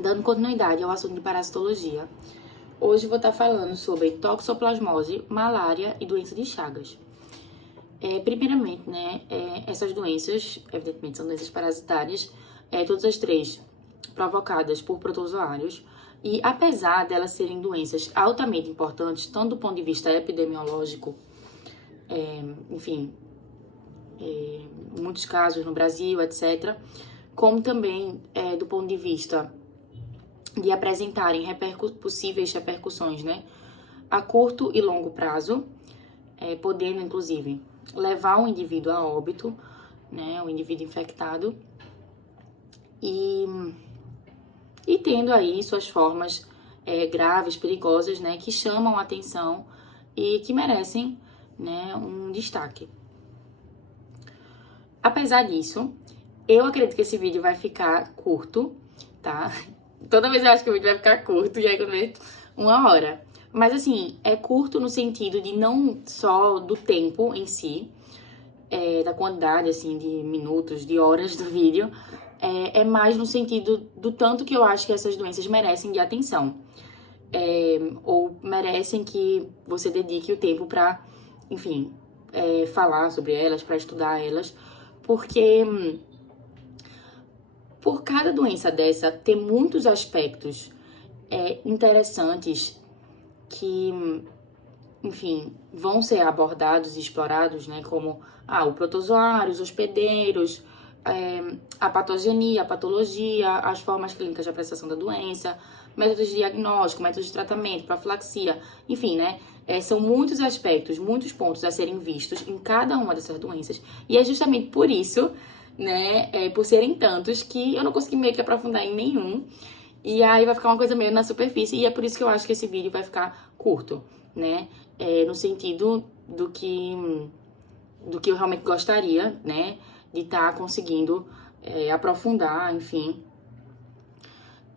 Dando continuidade ao assunto de parasitologia, hoje vou estar falando sobre toxoplasmose, malária e doença de Chagas. Primeiramente, né, essas doenças, evidentemente, são doenças parasitárias, todas as três provocadas por protozoários, e apesar delas serem doenças altamente importantes, tanto do ponto de vista epidemiológico, enfim, em muitos casos no Brasil, etc., como também do ponto de vista de apresentarem possíveis repercussões, né, a curto e longo prazo, podendo, inclusive, levar o indivíduo a óbito, né, o indivíduo infectado, e tendo aí suas formas graves, perigosas, né, que chamam a atenção e que merecem, né, um destaque. Apesar disso, eu acredito que esse vídeo vai ficar curto, tá? Toda vez eu acho que o vídeo vai ficar curto, e aí quando vê, 1 hora. Mas assim, é curto no sentido de não só do tempo em si, da quantidade, assim, de minutos, de horas do vídeo, é mais no sentido do tanto que eu acho que essas doenças merecem de atenção. Ou merecem que você dedique o tempo pra, enfim, falar sobre elas, pra estudar elas, porque por cada doença dessa ter muitos aspectos interessantes que, enfim, vão ser abordados e explorados, né, como o protozoário, os hospedeiros, a patogenia, a patologia, as formas clínicas de apresentação da doença, métodos de diagnóstico, métodos de tratamento, profilaxia, enfim, né, são muitos aspectos, muitos pontos a serem vistos em cada uma dessas doenças, e é justamente por isso, né, por serem tantos, que eu não consegui meio que aprofundar em nenhum, e aí vai ficar uma coisa meio na superfície, e é por isso que eu acho que esse vídeo vai ficar curto, né, no sentido do que eu realmente gostaria, né, de estar conseguindo aprofundar, enfim,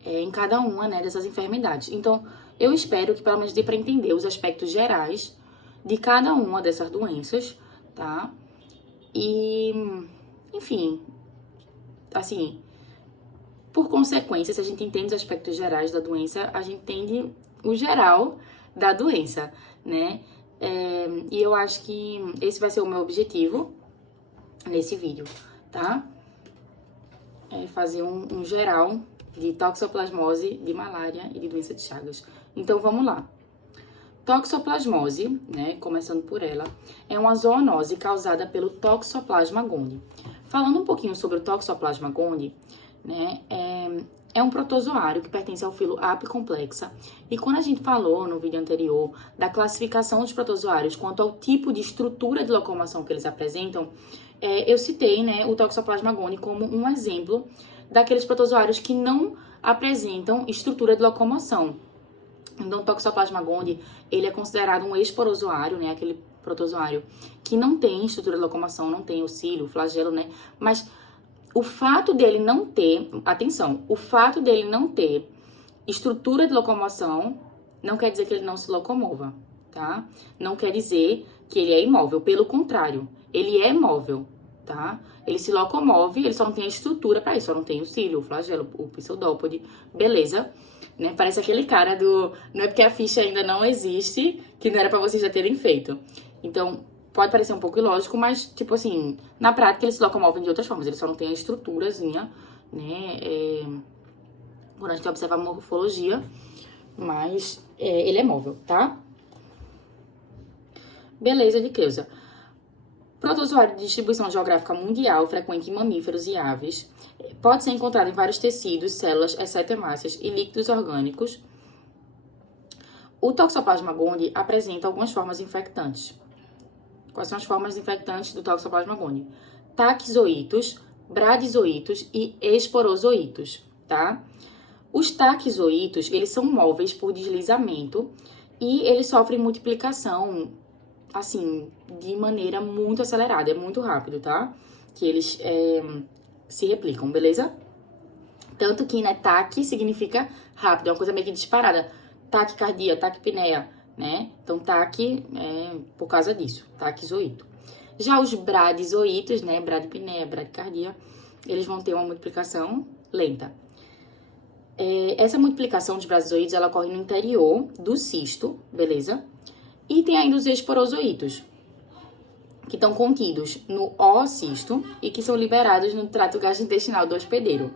em cada uma, né, dessas enfermidades. Então, eu espero que pelo menos dê para entender os aspectos gerais de cada uma dessas doenças, tá? E, enfim, assim, por consequência, se a gente entende os aspectos gerais da doença, a gente entende o geral da doença, né? E eu acho que esse vai ser o meu objetivo nesse vídeo, tá? Fazer um geral de toxoplasmose, de malária e de doença de Chagas. Então, vamos lá. Toxoplasmose, né, começando por ela, é uma zoonose causada pelo Toxoplasma gondii. Falando um pouquinho sobre o Toxoplasma gondii, né, é um protozoário que pertence ao filo Apicomplexa. E quando a gente falou no vídeo anterior da classificação dos protozoários quanto ao tipo de estrutura de locomoção que eles apresentam, eu citei, né, o Toxoplasma gondii como um exemplo daqueles protozoários que não apresentam estrutura de locomoção. Então, o Toxoplasma gondii, ele é considerado um esporozoário, né, aquele protozoário que não tem estrutura de locomoção, não tem o cílio, o flagelo, né, mas o fato dele não ter, atenção, o fato dele não ter estrutura de locomoção não quer dizer que ele não se locomova, tá? Não quer dizer que ele é imóvel, pelo contrário, ele é móvel, tá? Ele se locomove, ele só não tem a estrutura para isso, só não tem o cílio, o flagelo, o pseudópode, beleza? Né? Parece aquele cara do... Não é porque a ficha ainda não existe, que não era para vocês já terem feito. Então, pode parecer um pouco ilógico, mas, tipo assim, na prática eles se locomovem de outras formas, ele só não tem a estruturazinha, né? Quando a gente observa a morfologia, mas ele é móvel, tá? Beleza de Creusa. Protozoário de distribuição geográfica mundial, frequente em mamíferos e aves, pode ser encontrado em vários tecidos, células, exceto hemácias e líquidos orgânicos. O Toxoplasma gondii apresenta algumas formas infectantes. Quais são as formas infectantes do Toxoplasma gondii? Taquizoítos, bradizoítos e esporozoítos, tá? Os taquizoítos, eles são móveis por deslizamento e eles sofrem multiplicação, assim, de maneira muito acelerada, é muito rápido, tá? Que eles se replicam, beleza? Tanto que, né, taque significa rápido, é uma coisa meio que disparada. Taquicardia, taquipneia, né? Então, taque é por causa disso, taquizoíto. Já os bradizoítos, né, bradipneia, bradicardia, eles vão ter uma multiplicação lenta. Essa multiplicação dos brasiozoítos, ela ocorre no interior do cisto, beleza? E tem ainda os esporozoítos, que estão contidos no oocisto e que são liberados no trato gastrointestinal do hospedeiro.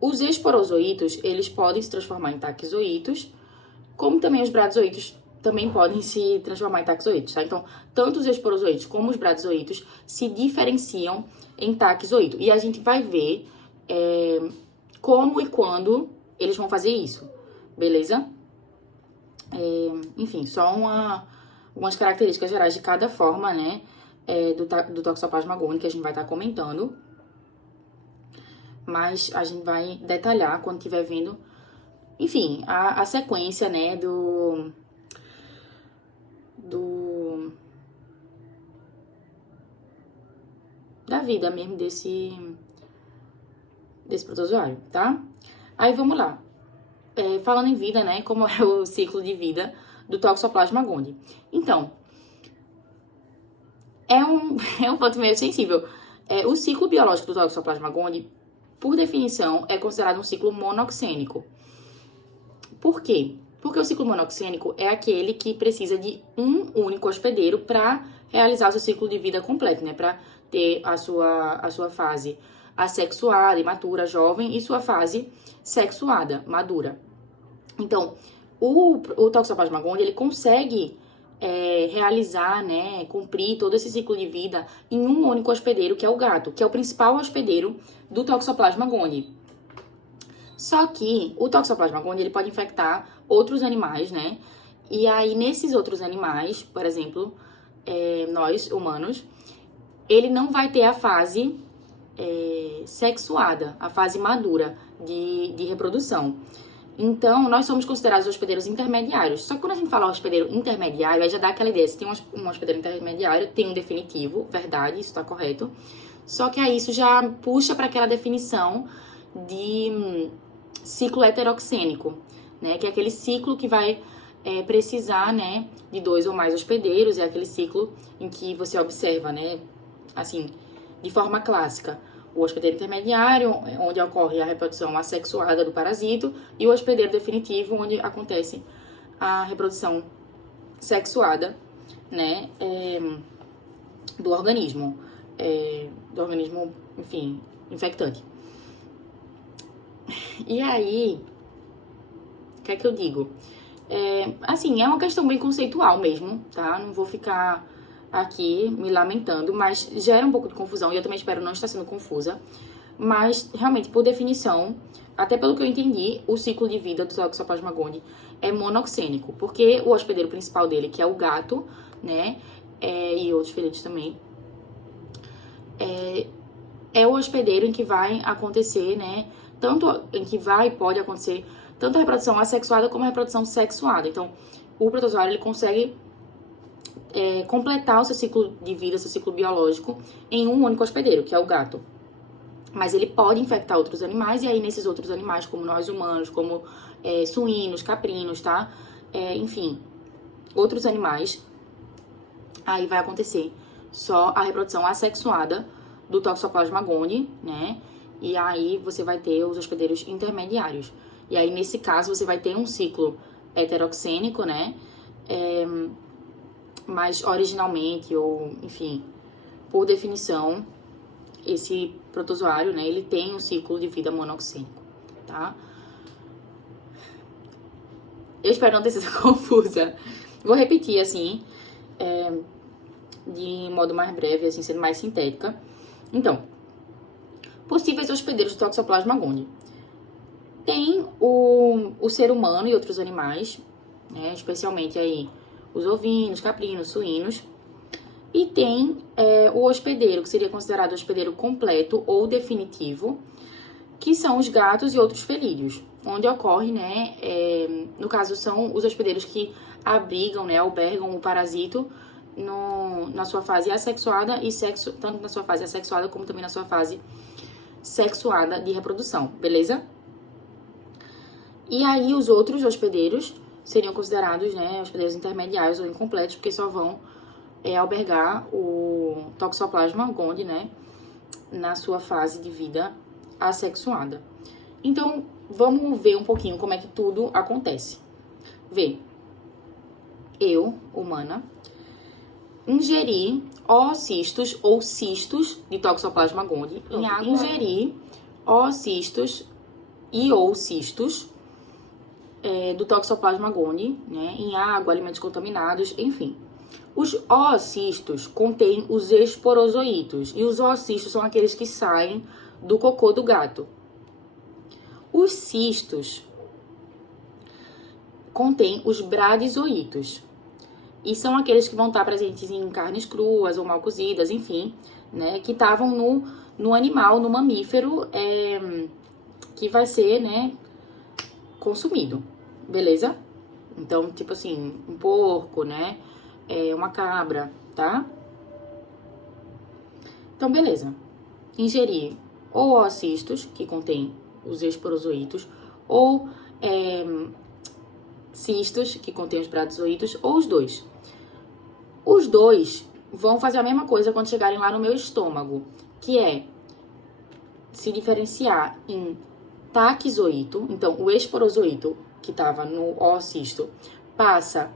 Os esporozoítos, eles podem se transformar em taquizoítos, como também os bradizoítos também podem se transformar em taquizoítos, tá? Então, tanto os esporozoítos como os bradizoítos se diferenciam em taquizoíto. E a gente vai ver como e quando eles vão fazer isso, beleza? Enfim, só algumas características gerais de cada forma, né, do Toxoplasma gondii que a gente vai estar comentando. Mas a gente vai detalhar quando estiver vendo, enfim, a sequência, né, da vida mesmo desse protozoário, tá? Aí vamos lá. Falando em vida, né, como é o ciclo de vida do Toxoplasma gondii. Então, é um ponto meio sensível. O ciclo biológico do Toxoplasma gondii, por definição, é considerado um ciclo monoxênico. Por quê? Porque o ciclo monoxênico é aquele que precisa de um único hospedeiro para realizar o seu ciclo de vida completo, né? Para ter a sua fase assexuada, imatura, jovem, e sua fase sexuada, madura. Então, o Toxoplasma gondii, ele consegue realizar, né, cumprir todo esse ciclo de vida em um único hospedeiro, que é o gato, que é o principal hospedeiro do Toxoplasma gondii. Só que o Toxoplasma gondii, ele pode infectar outros animais, né? E aí, nesses outros animais, por exemplo, nós, humanos, ele não vai ter a fase sexuada, a fase madura de reprodução. Então, nós somos considerados hospedeiros intermediários. Só que quando a gente fala hospedeiro intermediário, aí já dá aquela ideia. Se tem um hospedeiro intermediário, tem um definitivo, verdade, isso tá correto. Só que aí isso já puxa para aquela definição de ciclo heteroxênico, né? Que é aquele ciclo que vai precisar, né, de 2 ou mais hospedeiros. É aquele ciclo em que você observa, né, assim, de forma clássica, o hospedeiro intermediário, onde ocorre a reprodução assexuada do parasito, e o hospedeiro definitivo, onde acontece a reprodução sexuada, né, do organismo, enfim, infectante. E aí, o que é que eu digo? Assim, é uma questão bem conceitual mesmo, tá? Não vou ficar aqui me lamentando, mas gera um pouco de confusão, e eu também espero não estar sendo confusa. Mas, realmente, por definição, até pelo que eu entendi, o ciclo de vida do Toxoplasma gondii é monoxênico, porque o hospedeiro principal dele, que é o gato, né, e outros felinos também, é o hospedeiro em que vai acontecer, né, pode acontecer tanto a reprodução assexuada como a reprodução sexuada. Então, o protozoário, ele consegue completar o seu ciclo de vida, seu ciclo biológico, em um único hospedeiro, que é o gato. Mas ele pode infectar outros animais, e aí nesses outros animais, como nós humanos, como suínos, caprinos, tá? Enfim, outros animais, aí vai acontecer só a reprodução assexuada do Toxoplasma gondii, né? E aí você vai ter os hospedeiros intermediários. E aí, nesse caso, você vai ter um ciclo heteroxênico, né? Mas originalmente, ou enfim, por definição, esse protozoário, né, ele tem um ciclo de vida monoxênico, tá? Eu espero não ter sido confusa. Vou repetir, assim, de modo mais breve, assim, sendo mais sintética. Então, possíveis hospedeiros do Toxoplasma gondii. Tem o ser humano e outros animais, né, especialmente aí os ovinos, caprinos, suínos. E tem o hospedeiro, que seria considerado hospedeiro completo ou definitivo, que são os gatos e outros felídeos, onde ocorre, né, no caso, são os hospedeiros que abrigam, né, albergam o parasito na sua fase assexuada tanto na sua fase assexuada como também na sua fase sexuada de reprodução, beleza? E aí os outros hospedeiros seriam considerados, né, hospedeiros intermediários ou incompletos, porque só vão albergar o Toxoplasma gondii, né, na sua fase de vida assexuada. Então, vamos ver um pouquinho como é que tudo acontece. Vê, eu, humana, ingeri oocistos ou cistos de Toxoplasma gondii em água. Ingeri oocistos e ou cistos do Toxoplasma gondii, né, em água, alimentos contaminados, enfim. Os oocistos contêm os esporozoítos, e os oocistos são aqueles que saem do cocô do gato. Os cistos contêm os bradizoítos, e são aqueles que vão estar presentes em carnes cruas ou mal cozidas, enfim, né, que estavam no animal, no mamífero, que vai ser, né, consumido, beleza? Então, tipo assim, um porco, né, uma cabra, tá? Então, beleza. Ingerir ou oocistos, que contém os esporozoítos, ou cistos, que contém os bradizoítos, ou os dois. Os dois vão fazer a mesma coisa quando chegarem lá no meu estômago, que é se diferenciar em taquizoíto. Então, o esporozoíto que estava no oocisto passa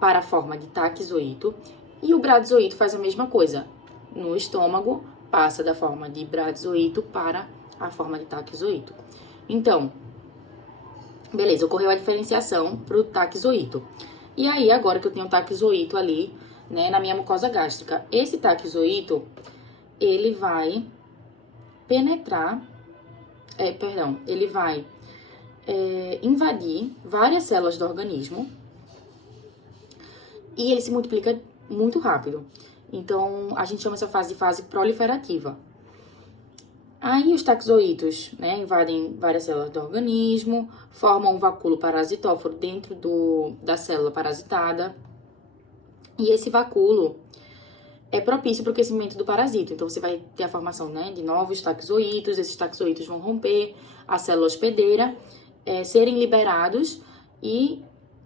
para a forma de taquizoíto, e o bradizoíto faz a mesma coisa. No estômago, passa da forma de bradizoíto para a forma de taquizoíto. Então, beleza, ocorreu a diferenciação para o taquizoíto. E aí, agora que eu tenho o taquizoíto ali, né, na minha mucosa gástrica, esse taquizoíto, ele vai penetrar, ele vai invadir várias células do organismo, e ele se multiplica muito rápido. Então, a gente chama essa fase de fase proliferativa. Aí, os taquizoítos, né, invadem várias células do organismo, formam um vacúolo parasitóforo dentro da célula parasitada. E esse vacúolo é propício para o crescimento do parasito. Então, você vai ter a formação, né, de novos taquizoítos. Esses taquizoítos vão romper a célula hospedeira, serem liberados e,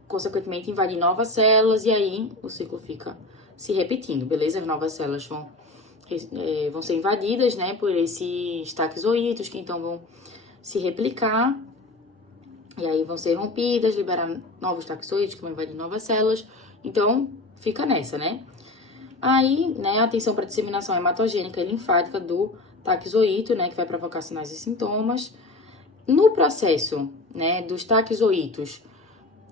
consequentemente, invadir novas células. E aí, o ciclo fica se repetindo, beleza? As novas células vão ser invadidas, né, por esses taquizoítos, que então vão se replicar. E aí, vão ser rompidas, liberar novos taquizoítos, que vão invadir novas células. Então, fica nessa, né? Aí, né, atenção para a disseminação hematogênica e linfática do taquizoíto, né, que vai provocar sinais e sintomas. No processo, né, dos taquizoítos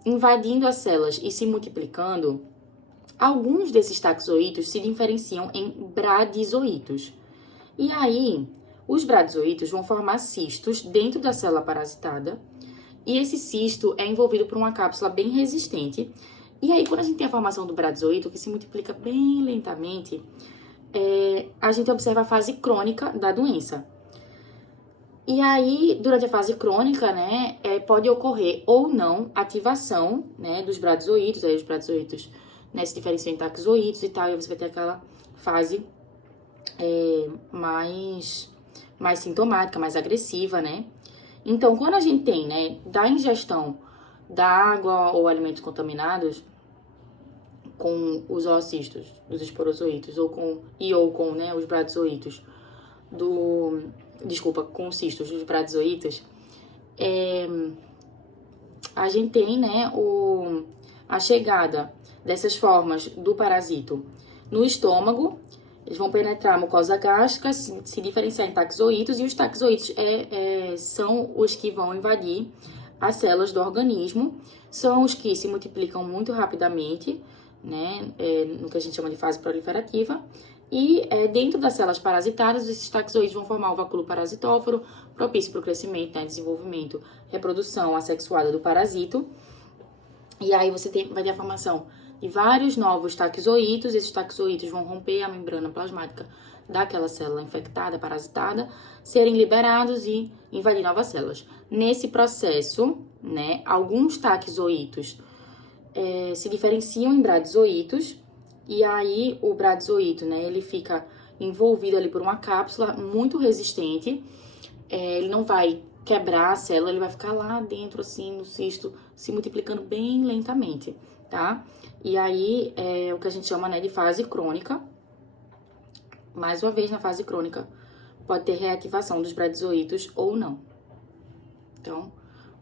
invadindo as células e se multiplicando, alguns desses taquizoítos se diferenciam em bradizoítos. E aí, os bradizoítos vão formar cistos dentro da célula parasitada, e esse cisto é envolvido por uma cápsula bem resistente. E aí, quando a gente tem a formação do bradizoíto, que se multiplica bem lentamente, a gente observa a fase crônica da doença. E aí, durante a fase crônica, né, pode ocorrer ou não ativação, né, dos bradizoítos. Aí os bradizoítos, né, se diferenciam em taquizoítos e tal, e você vai ter aquela fase mais sintomática, mais agressiva, né? Então, quando a gente tem, né, da ingestão da água ou alimentos contaminados com os oocistos, dos esporozoítos, ou com, né, os bradizoítos com os cistos dos bradizoítos, a gente tem, né, a chegada dessas formas do parasito no estômago. Eles vão penetrar a mucosa gástrica, se diferenciar em taquizoítos, e os taquizoítos são os que vão invadir as células do organismo, são os que se multiplicam muito rapidamente, né, no que a gente chama de fase proliferativa, e dentro das células parasitadas, esses taquizoídos vão formar o vacúolo parasitóforo, propício para o crescimento, né, desenvolvimento, reprodução assexuada do parasito. E aí você vai ter a formação de vários novos taquizoítos. Esses taquizoítos vão romper a membrana plasmática daquela célula infectada, parasitada, serem liberados e invadir novas células. Nesse processo, né, alguns taquizoítos se diferenciam em bradizoítos, e aí o bradizoíto, né, ele fica envolvido ali por uma cápsula muito resistente. Ele não vai quebrar a célula, ele vai ficar lá dentro, assim, no cisto, se multiplicando bem lentamente, tá? E aí, o que a gente chama, né, de fase crônica. Mais uma vez, na fase crônica, pode ter reativação dos bradizoítos ou não. Então,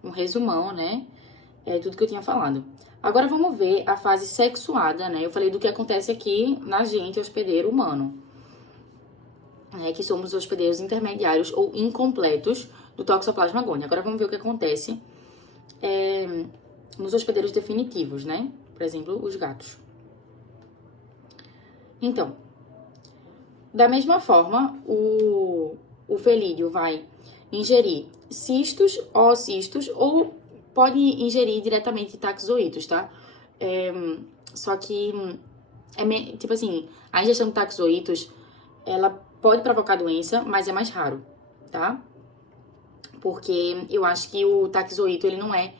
um resumão, né? É tudo que eu tinha falado. Agora vamos ver a fase sexuada, né? Eu falei do que acontece aqui na gente, hospedeiro humano, né? Que somos hospedeiros intermediários ou incompletos do Toxoplasma gondii. Agora vamos ver o que acontece nos hospedeiros definitivos, né? Por exemplo, os gatos. Então, da mesma forma, o felídeo vai ingerir cistos, oocistos, ou pode ingerir diretamente taxoítos, tá? Só que, tipo assim, a ingestão de taxoítos, ela pode provocar doença, mas é mais raro, tá? Porque eu acho que o taxoíto, ele não é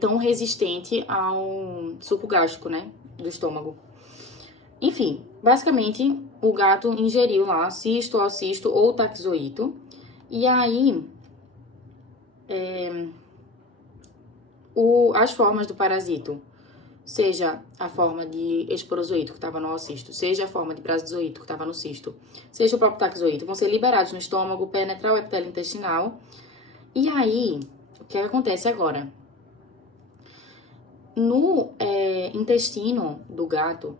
tão resistente ao suco gástrico, né? Do estômago. Enfim, basicamente, o gato ingeriu lá cisto, oocisto ou taxoíto. E aí, as formas do parasito, seja a forma de esporozoíto que estava no oocisto, seja a forma de prazoíto que estava no cisto, seja o próprio taxoíto, vão ser liberados no estômago, penetrar o epitélio intestinal. E aí, o que acontece agora? No intestino do gato,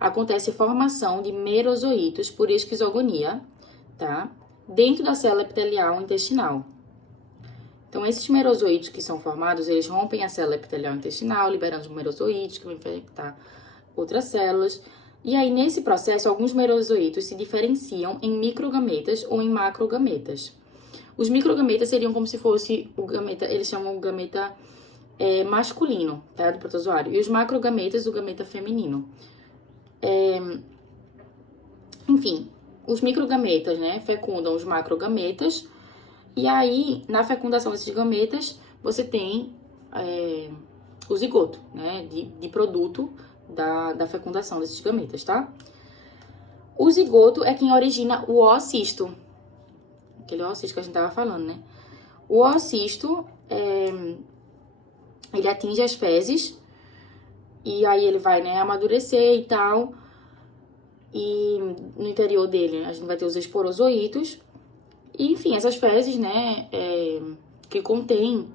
acontece formação de merozoítos por esquizogonia, tá? Dentro da célula epitelial intestinal. Então, esses merozoítos que são formados, eles rompem a célula epitelial intestinal, liberando os merozoítos que vão infectar outras células. E aí, nesse processo, alguns merozoítos se diferenciam em microgametas ou em macrogametas. Os microgametas seriam como se fosse o gameta, eles chamam o gameta masculino, tá? Do protozoário. E os macrogametas, o gameta feminino. Enfim, os microgametas, né, fecundam os macrogametas. E aí, na fecundação desses gametas, você tem o zigoto, né, de produto da fecundação desses gametas, tá? O zigoto é quem origina o oocisto. Aquele oocisto que a gente tava falando, né? O oocisto, ele atinge as fezes. E aí ele vai, né, amadurecer e tal. E no interior dele a gente vai ter os esporozoítos. E, enfim, essas fezes, né, que contêm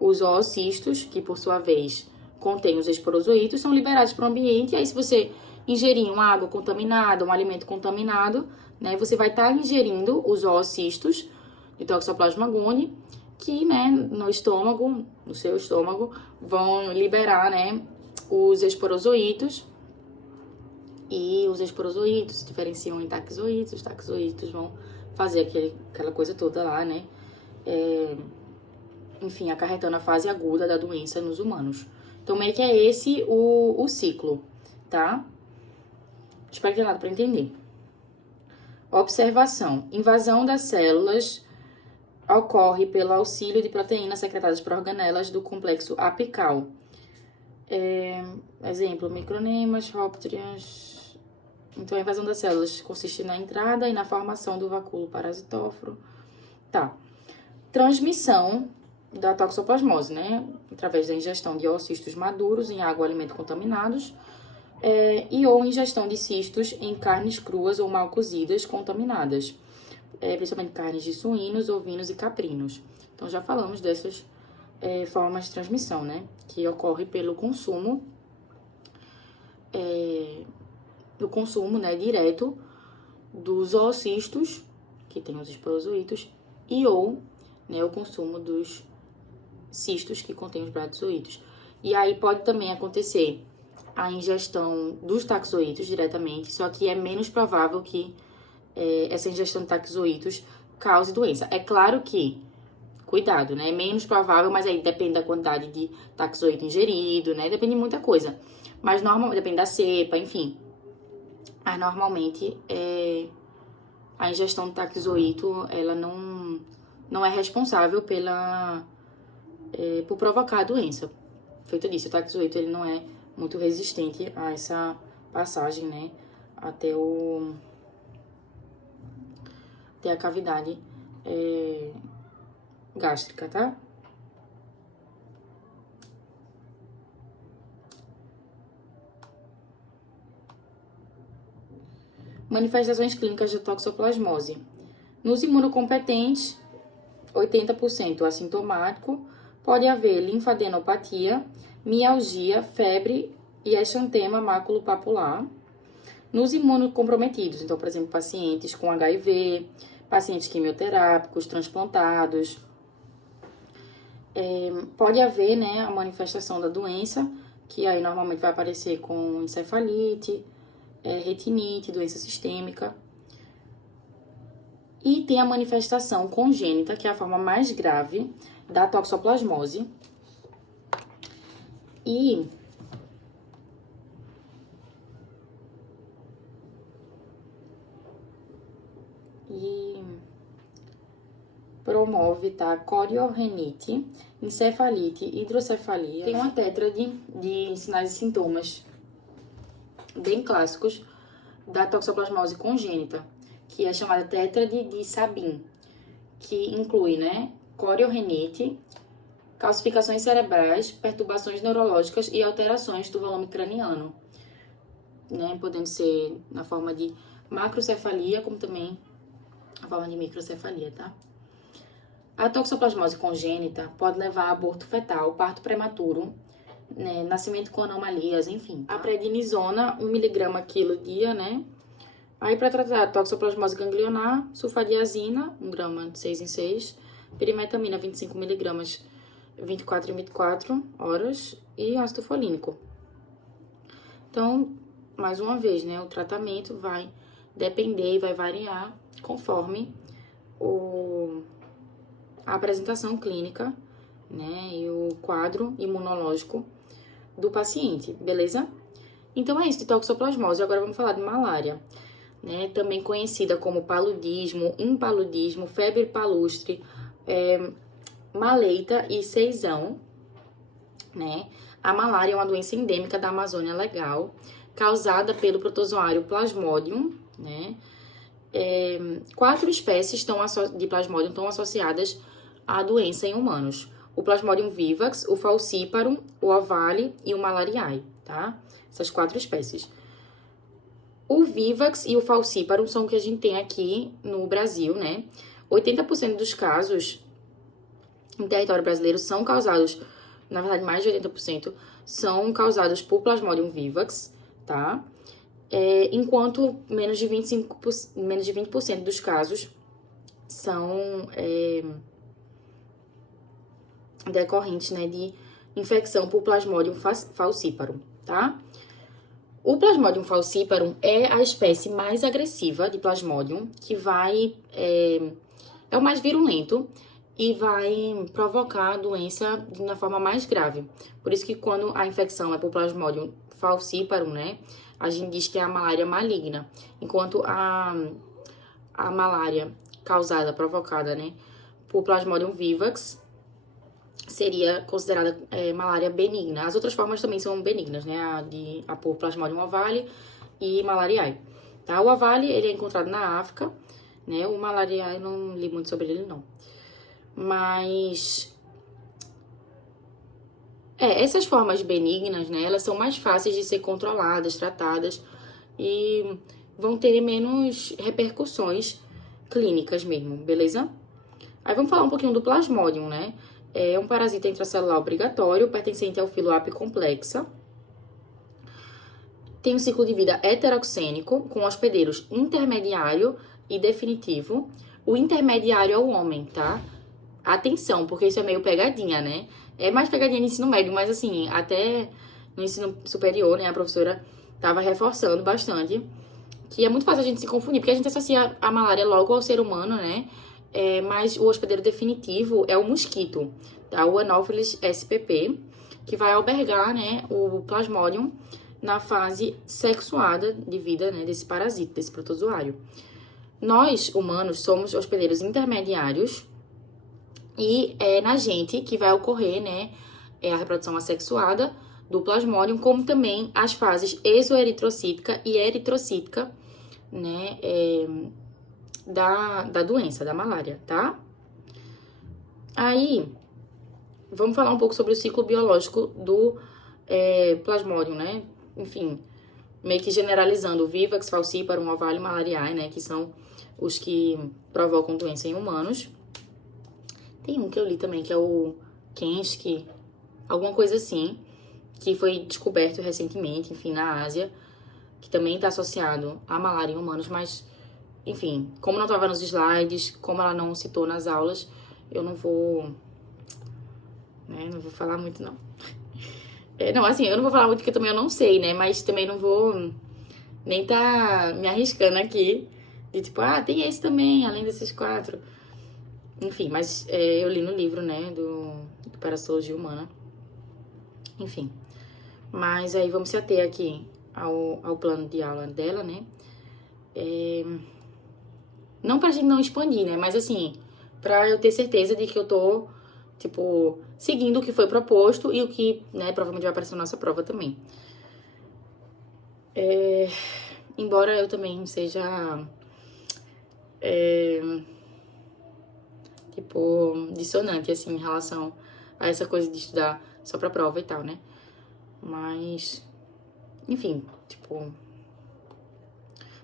os oocistos, que por sua vez contêm os esporozoítos, são liberados para o ambiente. E aí, se você ingerir uma água contaminada, um alimento contaminado, né, você vai estar ingerindo os oocistos de Toxoplasma gondii, que, né, no estômago, no seu estômago, vão liberar, né, os esporozoítos. E os esporozoítos se diferenciam em taxoítos, os taxoítos vão fazer aquela coisa toda lá, né? Enfim, acarretando a fase aguda da doença nos humanos. Então, meio que é esse o ciclo, tá? Espero que tenha nada para entender. Observação. Invasão das células ocorre pelo auxílio de proteínas secretadas por organelas do complexo apical. Exemplo, micronemas, róptrias. Então, a invasão das células consiste na entrada e na formação do vacúolo parasitóforo. Tá. Transmissão da toxoplasmose, né? Através da ingestão de oocistos maduros em água ou alimentos contaminados, ou ingestão de cistos em carnes cruas ou mal cozidas contaminadas, principalmente carnes de suínos, ovinos e caprinos. Então, já falamos dessas formas de transmissão, né? Que ocorre pelo consumo, né, direto dos oocistos, que tem os esporozoítos, ou, né, o consumo dos cistos, que contém os brazoítos. E aí pode também acontecer a ingestão dos taxoítos diretamente, só que é menos provável que essa ingestão de taxoítos cause doença. É claro que, cuidado, né, é menos provável, mas aí depende da quantidade de taxoíto ingerido, né, depende de muita coisa. Mas normalmente, depende da cepa, enfim. Mas normalmente, a ingestão de taxoíto, ela não é responsável por provocar a doença. Feito disso, o taxoíto, ele não é muito resistente a essa passagem, né, até a cavidade gástrica, tá? Manifestações clínicas de toxoplasmose. Nos imunocompetentes, 80% assintomático, pode haver linfadenopatia, mialgia, febre e exantema maculopapular. Nos imunocomprometidos, então, por exemplo, pacientes com HIV, pacientes quimioterápicos, transplantados, pode haver, né, a manifestação da doença, que aí normalmente vai aparecer com encefalite, retinite, doença sistêmica. E tem a manifestação congênita, que é a forma mais grave da toxoplasmose. E promove, tá? Coriorrenite, encefalite, hidrocefalia. Tem uma tétrade de sinais e sintomas bem clássicos da toxoplasmose congênita, que é chamada tétrade de Sabin, que inclui, né, coriorrenite, calcificações cerebrais, perturbações neurológicas e alterações do volume craniano, né, podendo ser na forma de macrocefalia, como também a forma de microcefalia, tá? A toxoplasmose congênita pode levar a aborto fetal, parto prematuro, né, nascimento com anomalias, enfim. A prednisona, 1mg quilo dia, né? Aí, para tratar a toxoplasmose ganglionar, sulfadiazina, 1 grama de 6 em 6, perimetamina, 25mg, 24 em 24 horas, e ácido folínico. Então, mais uma vez, né, o tratamento vai depender e vai variar conforme a apresentação clínica, né, e o quadro imunológico do paciente, beleza? Então, é isso de toxoplasmose. Agora vamos falar de malária, né, também conhecida como paludismo, impaludismo, febre palustre, maleita e seizão, né? A malária é uma doença endêmica da Amazônia Legal, causada pelo protozoário Plasmodium, né? 4 espécies de Plasmodium estão associadas à doença em humanos. O Plasmodium vivax, o Falciparum, o Ovale e o Malariae, tá? Essas 4 espécies. O Vivax e o Falciparum são o que a gente tem aqui no Brasil, né? 80% dos casos em território brasileiro são causados, na verdade, mais de 80% são causados por Plasmodium vivax, tá? Enquanto menos de 20% dos casos são decorrentes, né, de infecção por Plasmodium falciparum, tá? O Plasmodium falciparum é a espécie mais agressiva de Plasmodium, que é o mais virulento e vai provocar a doença na forma mais grave. Por isso que quando a infecção é por Plasmodium falciparum, né, a gente diz que é a malária maligna, enquanto a malária provocada, né, por Plasmodium vivax seria considerada malária benigna. As outras formas também são benignas, né, a por Plasmodium ovale e malariae. Tá? O ovale, ele é encontrado na África, né, o malariae eu não li muito sobre ele, não. Mas essas formas benignas, né, elas são mais fáceis de ser controladas, tratadas e vão ter menos repercussões clínicas mesmo, beleza? Aí vamos falar um pouquinho do Plasmodium, né? É um parasita intracelular obrigatório, pertencente ao filo Apicomplexa. Tem um ciclo de vida heteroxênico, com hospedeiros intermediário e definitivo. O intermediário é o homem, tá? Atenção, porque isso é meio pegadinha, né? É mais pegadinha no ensino médio, mas assim, até no ensino superior, né, a professora tava reforçando bastante que é muito fácil a gente se confundir, porque a gente associa a malária logo ao ser humano, né? Mas o hospedeiro definitivo é o mosquito, tá? O Anopheles spp, que vai albergar, né, o Plasmodium na fase sexuada de vida, né, desse parasita, desse protozoário. Nós, humanos, somos hospedeiros intermediários e é na gente que vai ocorrer, né, a reprodução assexuada do Plasmodium, como também as fases exoeritrocítica e eritrocítica, né, da doença, da malária, tá? Aí, vamos falar um pouco sobre o ciclo biológico do Plasmodium, né? Enfim, meio que generalizando, o Vivax, Falciparum, Ovale e Malariae, né? Que são os que provocam doença em humanos. Tem um que eu li também, que é o Kenshki, alguma coisa assim, que foi descoberto recentemente, enfim, na Ásia, que também está associado à malária em humanos, mas, enfim, como não estava nos slides, como ela não citou nas aulas, eu não vou, né, não vou falar muito, não. Não, assim, eu não vou falar muito porque também eu não sei, né, mas também não vou nem tá me arriscando aqui, de tipo, tem esse também, além desses 4. Enfim, mas eu li no livro, né, do Parasitologia Humana. Enfim, mas aí vamos se ater aqui ao plano de aula dela, né? Não pra gente não expandir, né? Mas assim, pra eu ter certeza de que eu tô, tipo, seguindo o que foi proposto e o que, né, provavelmente vai aparecer na nossa prova também. Embora eu também seja, tipo, dissonante, assim, em relação a essa coisa de estudar só pra prova e tal, né? Mas, enfim, tipo,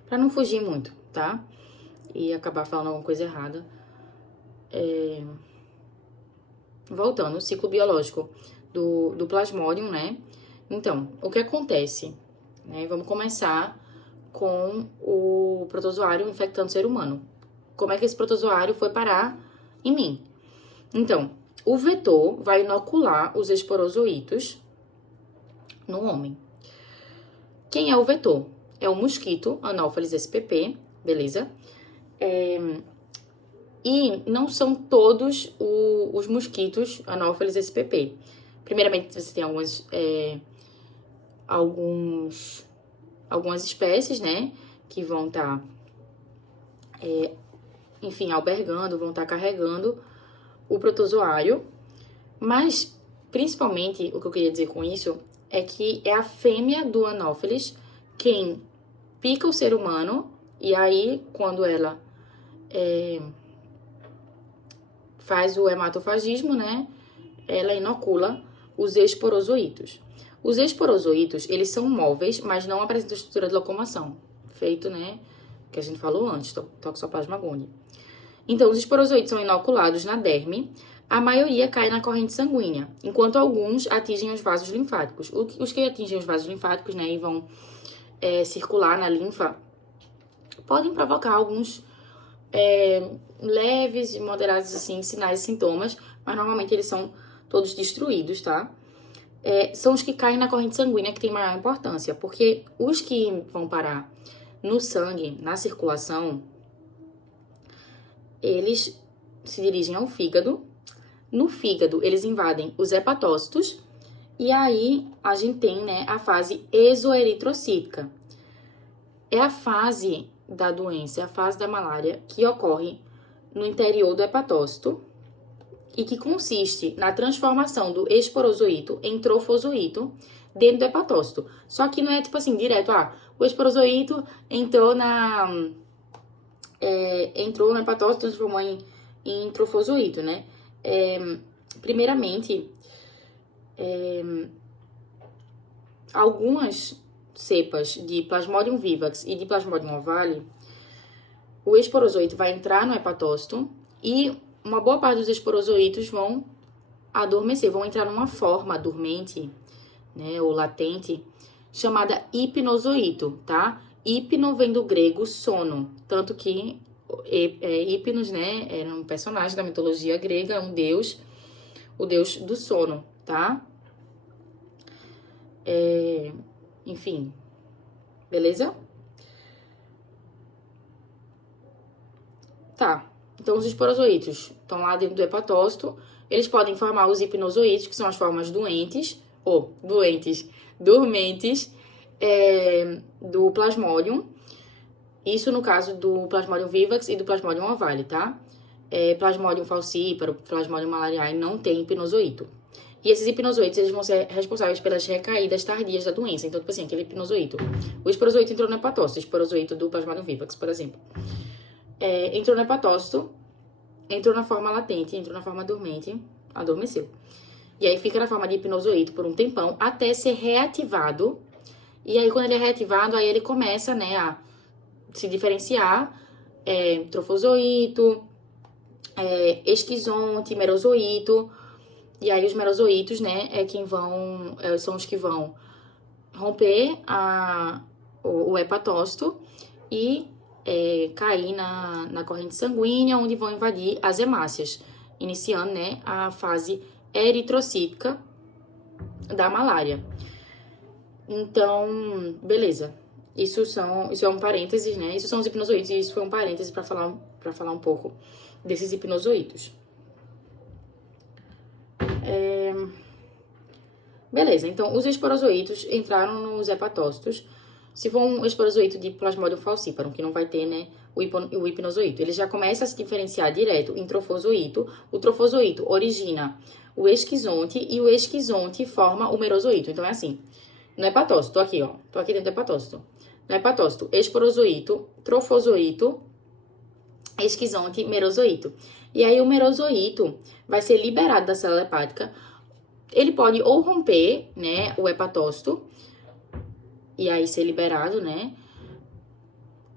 pra não fugir muito, tá? E acabar falando alguma coisa errada. Voltando, o ciclo biológico do Plasmodium, né? Então, o que acontece? Né? Vamos começar com o protozoário infectando o ser humano. Como é que esse protozoário foi parar em mim? Então, o vetor vai inocular os esporozoítos no homem. Quem é o vetor? É o mosquito Anopheles spp, beleza? E não são todos os mosquitos Anopheles spp. Primeiramente, você tem algumas espécies, né, que vão estar, enfim, albergando, vão estar carregando o protozoário, mas, principalmente, o que eu queria dizer com isso é que é a fêmea do Anopheles quem pica o ser humano, e aí, quando ela faz o hematofagismo, né, ela inocula os esporozoítos. Os esporozoítos, eles são móveis, mas não apresentam estrutura de locomoção, feito, né, que a gente falou antes, Toxoplasma gondii. Então, os esporozoítos são inoculados na derme, a maioria cai na corrente sanguínea, enquanto alguns atingem os vasos linfáticos. Os que atingem os vasos linfáticos, né, e vão circular na linfa, podem provocar alguns leves e moderados, assim, sinais e sintomas, mas normalmente eles são todos destruídos, tá? São os que caem na corrente sanguínea que tem maior importância, porque os que vão parar no sangue, na circulação, eles se dirigem ao fígado. No fígado, eles invadem os hepatócitos, e aí a gente tem, né, a fase exoeritrocítica. É a fase da doença, é a fase da malária que ocorre no interior do hepatócito e que consiste na transformação do esporozoíto em trofozoíto dentro do hepatócito. Só que não é tipo assim, direto, o esporozoíto entrou no hepatócito e transformou em trofozoíto, né? Primeiramente, algumas cepas de Plasmodium vivax e de Plasmodium ovale, o esporozoíto vai entrar no hepatócito e uma boa parte dos esporozoítos vão adormecer, vão entrar numa forma dormente, né, ou latente, chamada hipnozoíto, tá? Hipno vem do grego sono, tanto que Hipnos, né, era um personagem da mitologia grega, um deus, o deus do sono, tá? Enfim, beleza? Tá, então os esporozoítos estão lá dentro do hepatócito, eles podem formar os hipnozoítos, que são as formas dormentes, do Plasmodium. Isso no caso do Plasmodium vivax e do Plasmodium ovale, tá? Plasmodium falciparum, Plasmodium malariae não tem hipnozoíto. E esses hipnozoítos, eles vão ser responsáveis pelas recaídas tardias da doença. Então, tipo assim, aquele hipnozoíto. O esporozoíto entrou no hepatócito, o esporozoíto do Plasmodium vivax, por exemplo. Entrou no hepatócito, entrou na forma latente, entrou na forma dormente, adormeceu. E aí fica na forma de hipnozoíto por um tempão, até ser reativado. E aí, quando ele é reativado, aí ele começa, né, a se diferenciar, trofozoíto, esquizonte, merozoíto. E aí os merozoítos, né, são os que vão romper o hepatócito e cair na corrente sanguínea, onde vão invadir as hemácias, iniciando, né, a fase eritrocítica da malária. Então, beleza. Isso é um parênteses, né? Isso são os hipnozoítos, e isso foi um parêntese para falar um pouco desses hipnozoítos. Beleza, então os esporozoítos entraram nos hepatócitos. Se for um esporozoíto de Plasmodium falciparum, que não vai ter, né, o hipnozoíto, ele já começa a se diferenciar direto em trofozoíto. O trofozoíto origina o esquizonte e o esquizonte forma o merozoíto. Então é assim, no hepatócito, tô aqui dentro do hepatócito. No hepatócito, esporozoíto, trofozoíto, esquizonte, merozoíto. E aí o merozoíto vai ser liberado da célula hepática. Ele pode ou romper, né, o hepatócito e aí ser liberado, né?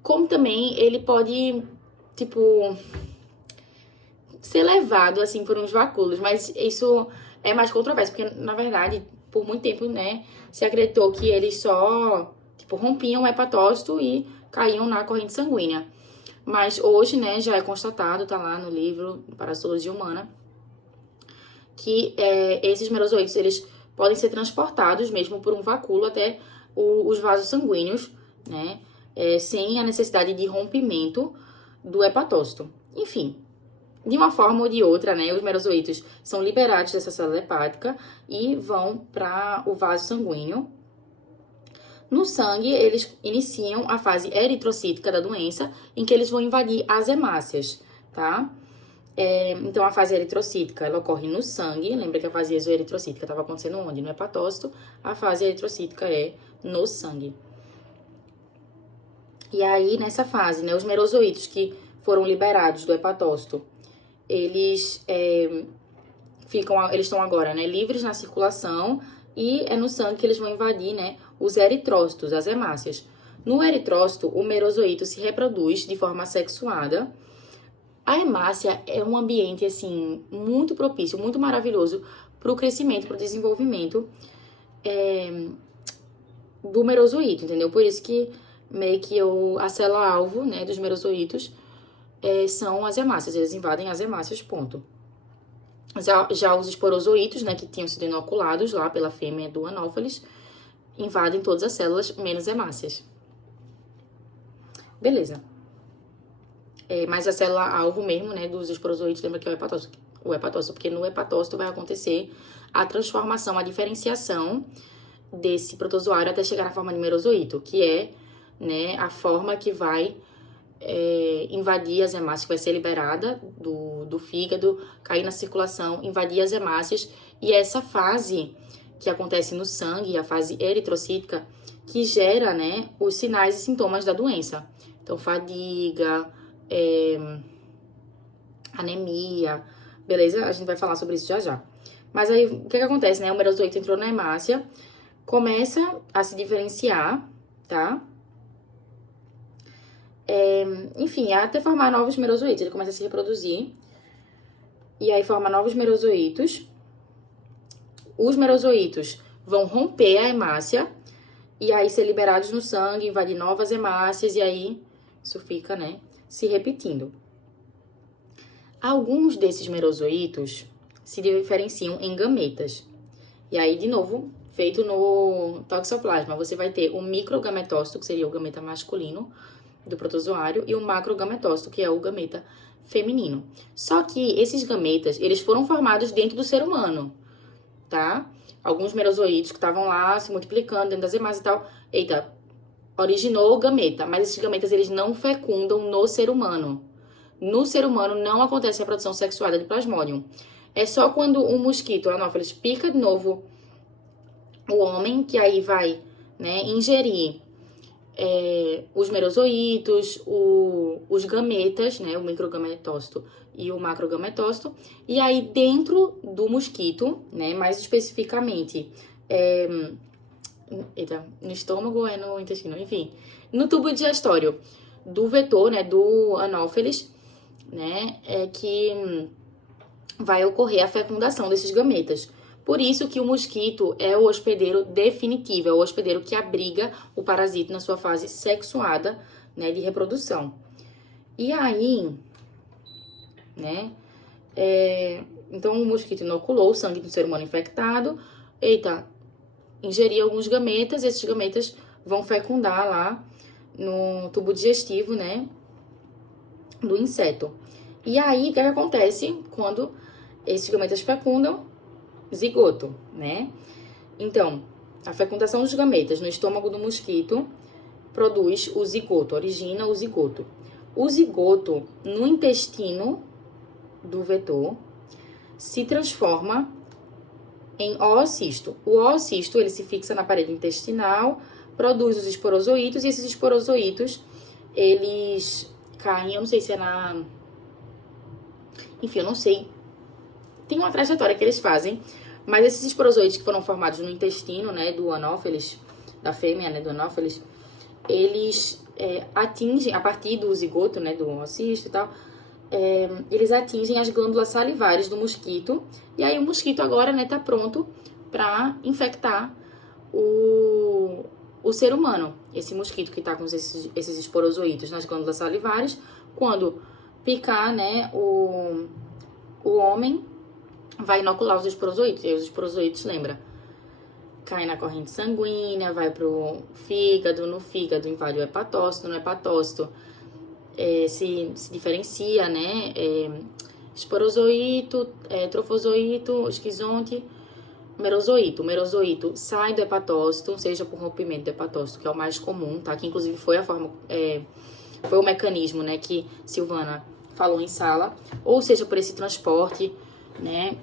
Como também ele pode, tipo, ser levado, assim, por uns vacúolos. Mas isso é mais controverso, porque, na verdade, por muito tempo, né, se acreditou que eles só, tipo, rompiam o hepatócito e caíam na corrente sanguínea. Mas hoje, né, já é constatado, tá lá no livro Parasitologia Humana, que esses merozoítos, eles podem ser transportados mesmo por um vacúolo até os vasos sanguíneos, né? Sem a necessidade de rompimento do hepatócito. Enfim, de uma forma ou de outra, né? Os merozoítos são liberados dessa célula hepática e vão para o vaso sanguíneo. No sangue, eles iniciam a fase eritrocítica da doença, em que eles vão invadir as hemácias, tá? Então, a fase eritrocítica, ela ocorre no sangue. Lembra que a fase exoeritrocítica estava acontecendo onde? No hepatócito. A fase eritrocítica é no sangue. E aí, nessa fase, né, os merozoítos que foram liberados do hepatócito, eles estão agora, né, livres na circulação e é no sangue que eles vão invadir, né, os eritrócitos, as hemácias. No eritrócito, o merozoíto se reproduz de forma sexuada. A hemácia é um ambiente, assim, muito propício, muito maravilhoso para o crescimento, para o desenvolvimento do merozoíto, entendeu? Por isso que meio que a célula-alvo, né, dos merozoítos são as hemácias, eles invadem as hemácias, ponto. Já os esporozoítos, né, que tinham sido inoculados lá pela fêmea do Anopheles, invadem todas as células, menos hemácias. Beleza. Mas a célula-alvo mesmo, né, dos esporozoítos, lembra que é o hepatócito, porque no hepatócito vai acontecer a transformação, a diferenciação desse protozoário até chegar na forma de merozoíto, que é, né, a forma que vai invadir as hemácias, que vai ser liberada do fígado, cair na circulação, invadir as hemácias, e essa fase que acontece no sangue, a fase eritrocítica, que gera, né, os sinais e sintomas da doença. Então, fadiga, anemia, beleza? A gente vai falar sobre isso já já. Mas aí, o que acontece, né? O merozoíto entrou na hemácia, começa a se diferenciar, tá? Enfim, até formar novos merozoítos. Ele começa a se reproduzir. E aí forma novos merozoítos. Os merozoítos vão romper a hemácia. E aí ser liberados no sangue, invadir novas hemácias. E aí isso fica, né, se repetindo. Alguns desses merozoítos se diferenciam em gametas. E aí, de novo, feito no toxoplasma, você vai ter o microgametócito, que seria o gameta masculino do protozoário, e o macrogametócito, que é o gameta feminino. Só que esses gametas, eles foram formados dentro do ser humano, tá? Alguns merozoítos que estavam lá se multiplicando dentro das hemácias e tal, originou o gameta, mas esses gametas, eles não fecundam no ser humano. No ser humano não acontece a reprodução sexuada de Plasmodium. É só quando um mosquito, o Anopheles, pica de novo o homem, que aí vai, né, ingerir os merozoítos, os gametas, né, o microgametócito e o macrogametócito, e aí dentro do mosquito, né, mais especificamente, no estômago ou no intestino, enfim, no tubo digestório do vetor, né, do Anopheles, né, é que vai ocorrer a fecundação desses gametas. Por isso que o mosquito é o hospedeiro definitivo, é o hospedeiro que abriga o parasito na sua fase sexuada, né, de reprodução. E aí, né, então o mosquito inoculou o sangue do ser humano infectado, ingerir alguns gametas, esses gametas vão fecundar lá no tubo digestivo, né, do inseto. E aí, o que acontece quando esses gametas fecundam? Zigoto, né? Então, a fecundação dos gametas no estômago do mosquito produz o zigoto, origina o zigoto. O zigoto, no intestino do vetor, se transforma em oocisto. O oocisto, ele se fixa na parede intestinal, produz os esporozoítos, e esses esporozoítos, eles caem, eu não sei se é na... Enfim, eu não sei. Tem uma trajetória que eles fazem, mas esses esporozoítos que foram formados no intestino, né, do Anopheles, da fêmea, né, do Anopheles, eles atingem, a partir do zigoto, né, do oocisto e tal, eles atingem as glândulas salivares do mosquito, e aí o mosquito agora, né, tá pronto para infectar o ser humano. Esse mosquito que tá com esses esporozoítos nas glândulas salivares, quando picar, né, o homem, vai inocular os esporozoítos. E aí os esporozoítos, lembra, cai na corrente sanguínea, vai pro fígado, no fígado invade o hepatócito, no hepatócito se diferencia, né, esporozoíto, trofozoíto, esquizonte, merozoíto. O merozoíto sai do hepatócito, seja por rompimento do hepatócito, que é o mais comum, tá? Que inclusive foi a forma, foi o mecanismo, né, que Silvana falou em sala, ou seja por esse transporte, né,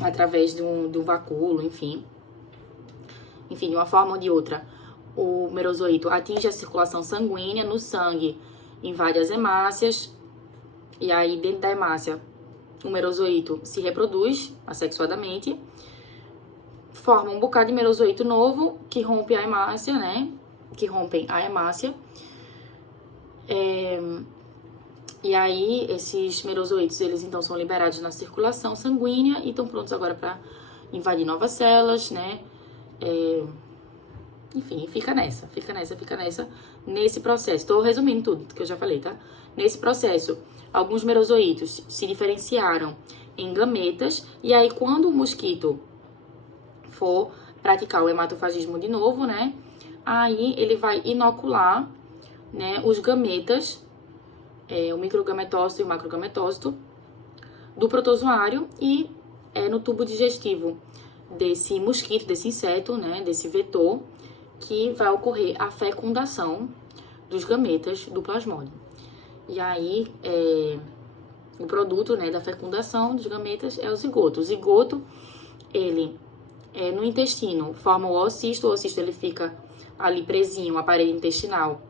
através de um vacúolo, enfim, de uma forma ou de outra, o merozoíto atinge a circulação sanguínea, no sangue invade as hemácias, e aí dentro da hemácia o merozoíto se reproduz assexuadamente, forma um bocado de merozoíto novo que rompe a hemácia, né? Que rompem a hemácia. E aí esses merozoítos, eles então são liberados na circulação sanguínea e estão prontos agora para invadir novas células, né? Enfim, fica nessa, nesse processo. Tô resumindo tudo que eu já falei, tá? Nesse processo, alguns merozoítos se diferenciaram em gametas, e aí quando o mosquito for praticar o hematofagismo de novo, né? Aí ele vai inocular, né, os gametas, o microgametócito e o macrogametócito do protozoário, e no tubo digestivo desse mosquito, desse inseto, né, desse vetor, que vai ocorrer a fecundação dos gametas do plasmódio. E aí, o produto, né, da fecundação dos gametas é o zigoto. O zigoto, ele, no intestino, forma o oocisto. O oocisto, ele fica ali presinho, a parede intestinal,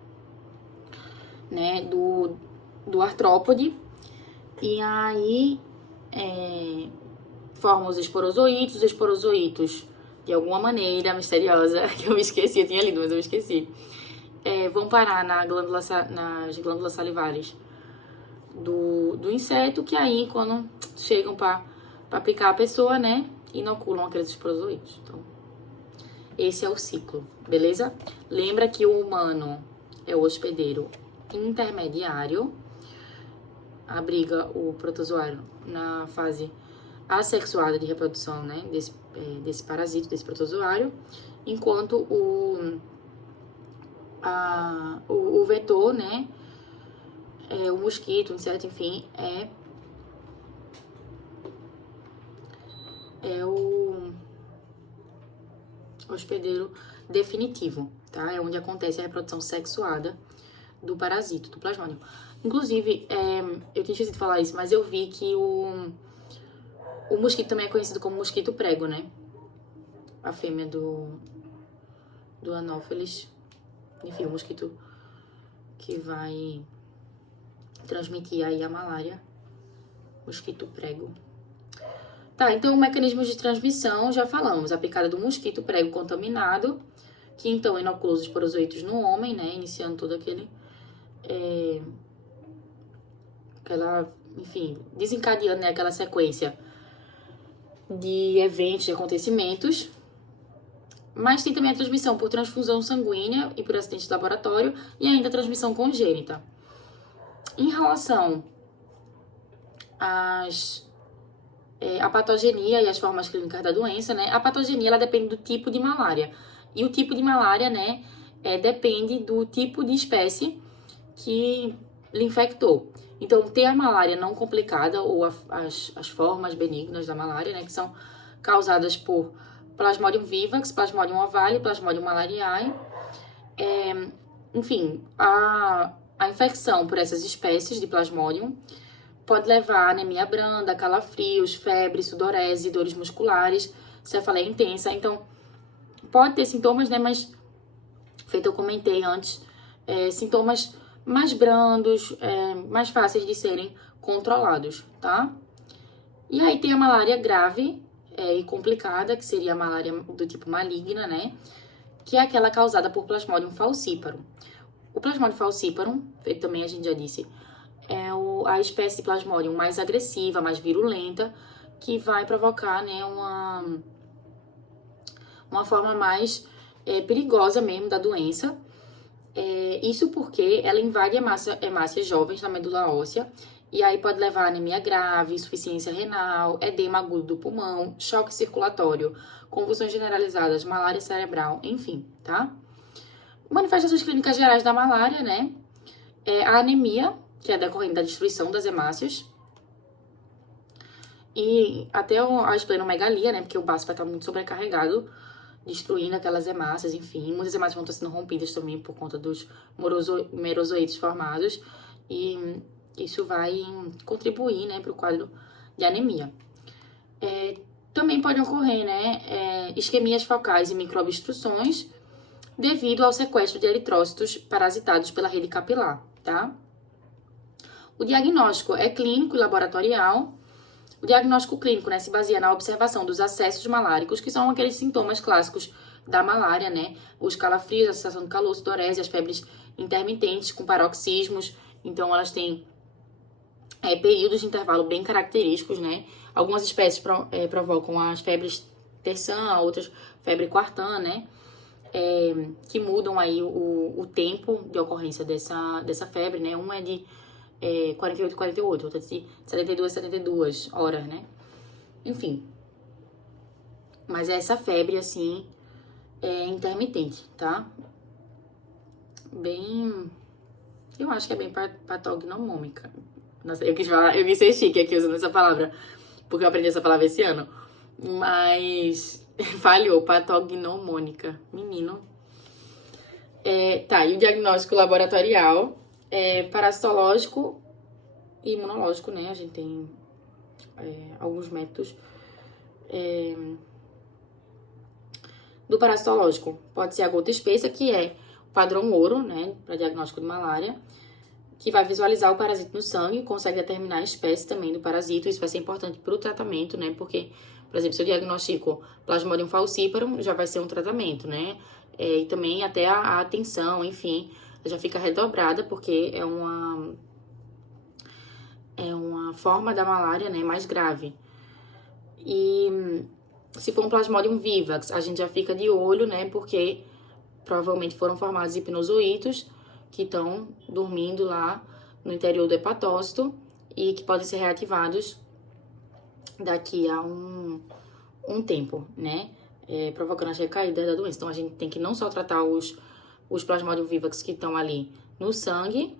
né, do artrópode. E aí, forma os esporozoítos, de alguma maneira misteriosa, que eu me esqueci, eu tinha lido, mas eu me esqueci, vão parar nas glândulas salivares do inseto, que aí, quando chegam para picar a pessoa, né, inoculam aqueles esporozoítos. Então, esse é o ciclo, beleza? Lembra que o humano é o hospedeiro intermediário, abriga o protozoário na fase assexuada de reprodução, né, desse parasito, desse protozoário, enquanto o vetor, né, o mosquito, o inseto, enfim, é o hospedeiro definitivo, tá? É onde acontece a reprodução sexuada do parasito, do plasmódio. Inclusive, eu tinha esquecido de falar isso, mas eu vi que o mosquito também é conhecido como mosquito prego, né? A fêmea do Anopheles. Enfim, o mosquito que vai transmitir aí a malária. Mosquito prego. Tá, então, mecanismos de transmissão, já falamos. A picada do mosquito prego contaminado, que então inocula os esporozoítos no homem, né? Iniciando todo aquela enfim, desencadeando, né, aquela sequência de eventos, de acontecimentos. Mas tem também a transmissão por transfusão sanguínea e por acidente de laboratório e ainda a transmissão congênita. Em relação à patogenia e às formas clínicas da doença, né? A patogenia, ela depende do tipo de malária. E o tipo de malária, né, depende do tipo de espécie que lhe infectou. Então, tem a malária não complicada, ou as formas benignas da malária, né, que são causadas por Plasmodium vivax, Plasmodium ovale, Plasmodium malariae. Enfim, a infecção por essas espécies de Plasmodium pode levar a anemia branda, calafrios, febre, sudorese, dores musculares, cefaleia intensa. Então, pode ter sintomas, né, mas, feito eu comentei antes, sintomas mais brandos, mais fáceis de serem controlados, tá? E aí tem a malária grave e complicada, que seria a malária do tipo maligna, né? Que é aquela causada por Plasmodium falciparum. O Plasmodium falciparum, também a gente já disse, é a espécie de Plasmodium mais agressiva, mais virulenta, que vai provocar, né, uma forma mais perigosa mesmo da doença. Isso porque ela invade hemácias jovens na medula óssea, e aí pode levar a anemia grave, insuficiência renal, edema agudo do pulmão, choque circulatório, convulsões generalizadas, malária cerebral, enfim, tá? Manifestações clínicas gerais da malária, né? A anemia, que é decorrente da destruição das hemácias, e até a esplenomegalia, né? Porque o baço vai estar muito sobrecarregado, destruindo aquelas hemácias, enfim. Muitas hemácias vão estar sendo rompidas também por conta dos merozoítos formados. E isso vai contribuir, né, para o quadro de anemia. Também podem ocorrer, né, isquemias focais e microobstruções devido ao sequestro de eritrócitos parasitados pela rede capilar, tá? O diagnóstico é clínico e laboratorial. O diagnóstico clínico, né, se baseia na observação dos acessos maláricos, que são aqueles sintomas clássicos da malária, né? Os calafrios, a sensação de calor, sudorese, as febres intermitentes com paroxismos. Então, elas têm períodos de intervalo bem característicos, né? Algumas espécies provocam as febres terçã, outras febre quartã, né? Que mudam aí o tempo de ocorrência dessa febre, né? Uma é de 48 e 48, outra de 72 e 72 horas, né? Enfim. Mas essa febre, assim, é intermitente, tá? Bem... Eu acho que é bem patognomômica. Nossa, eu quis ser chique aqui usando essa palavra, porque eu aprendi essa palavra esse ano. Mas falhou, patognomônica. Menino. Tá, e o diagnóstico laboratorial é parasitológico e imunológico, né? A gente tem alguns métodos. Do parasitológico, pode ser a gota espessa, que é o padrão ouro, né, para diagnóstico de malária, que vai visualizar o parasito no sangue, consegue determinar a espécie também do parasito. Isso vai ser importante para o tratamento, né, porque, por exemplo, se eu diagnostico Plasmodium falciparum, já vai ser um tratamento, né, e também até a atenção, enfim, já fica redobrada, porque é uma forma da malária, né, mais grave. E se for um Plasmodium vivax, a gente já fica de olho, né, porque provavelmente foram formados hipnozoítos que estão dormindo lá no interior do hepatócito e que podem ser reativados daqui a um tempo, né, provocando as recaídas da doença. Então, a gente tem que não só tratar os Plasmodium vivax que estão ali no sangue,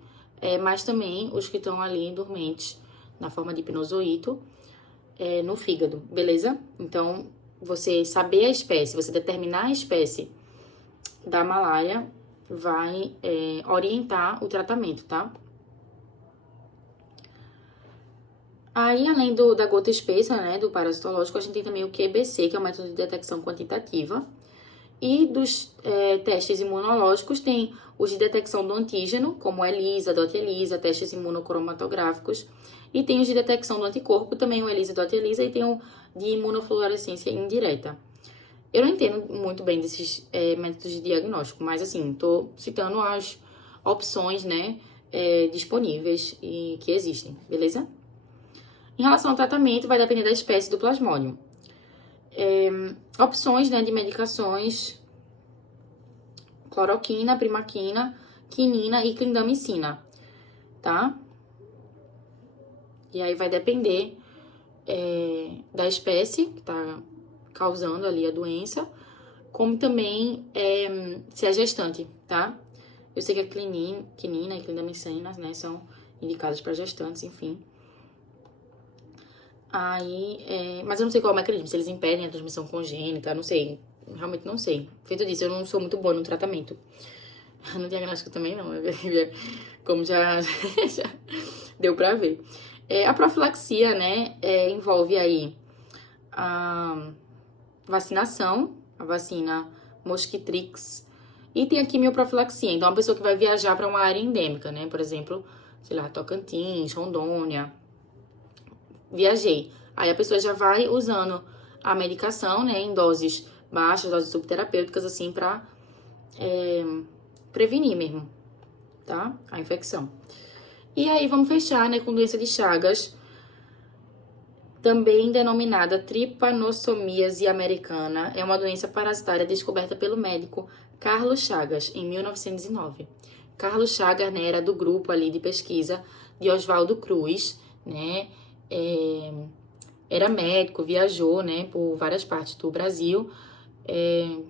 mas também os que estão ali dormentes na forma de hipnozoíto no fígado, beleza? Então, você saber a espécie, você determinar a espécie da malária vai orientar o tratamento, tá? Aí, além da gota espessa, né, do parasitológico, a gente tem também o QBC, que é o método de detecção quantitativa. E dos testes imunológicos, tem os de detecção do antígeno, como ELISA, DOT-ELISA, testes imunocromatográficos. E tem os de detecção do anticorpo, também o ELISA, DOT-ELISA, e tem o de imunofluorescência indireta. Eu não entendo muito bem desses métodos de diagnóstico, mas assim, tô citando as opções, né, disponíveis e que existem, beleza? Em relação ao tratamento, vai depender da espécie do plasmódio. Opções, né, de medicações: cloroquina, primaquina, quinina e clindamicina, tá? E aí vai depender da espécie que tá causando ali a doença, como também se é gestante, tá? Eu sei que a quinina e clindamicina, né, são indicadas para gestantes, enfim. Aí, mas eu não sei qual é o mecanismo, se eles impedem a transmissão congênita, não sei. Realmente não sei. Feito disso, eu não sou muito boa no tratamento. No diagnóstico também não, como já deu pra ver. A profilaxia, né, envolve aí a vacinação, a vacina Mosquitrix, e tem a quimioprofilaxia. Então, uma pessoa que vai viajar para uma área endêmica, né, por exemplo, sei lá, Tocantins, Rondônia, viajei. Aí a pessoa já vai usando a medicação, né, em doses baixas, doses subterapêuticas, assim, pra prevenir mesmo, tá? A infecção. E aí vamos fechar, né, com doença de Chagas, também denominada trypanossomiase americana. É uma doença parasitária descoberta pelo médico Carlos Chagas, em 1909. Carlos Chagas, né, era do grupo ali de pesquisa de Oswaldo Cruz, né, era médico, viajou, né, por várias partes do Brasil,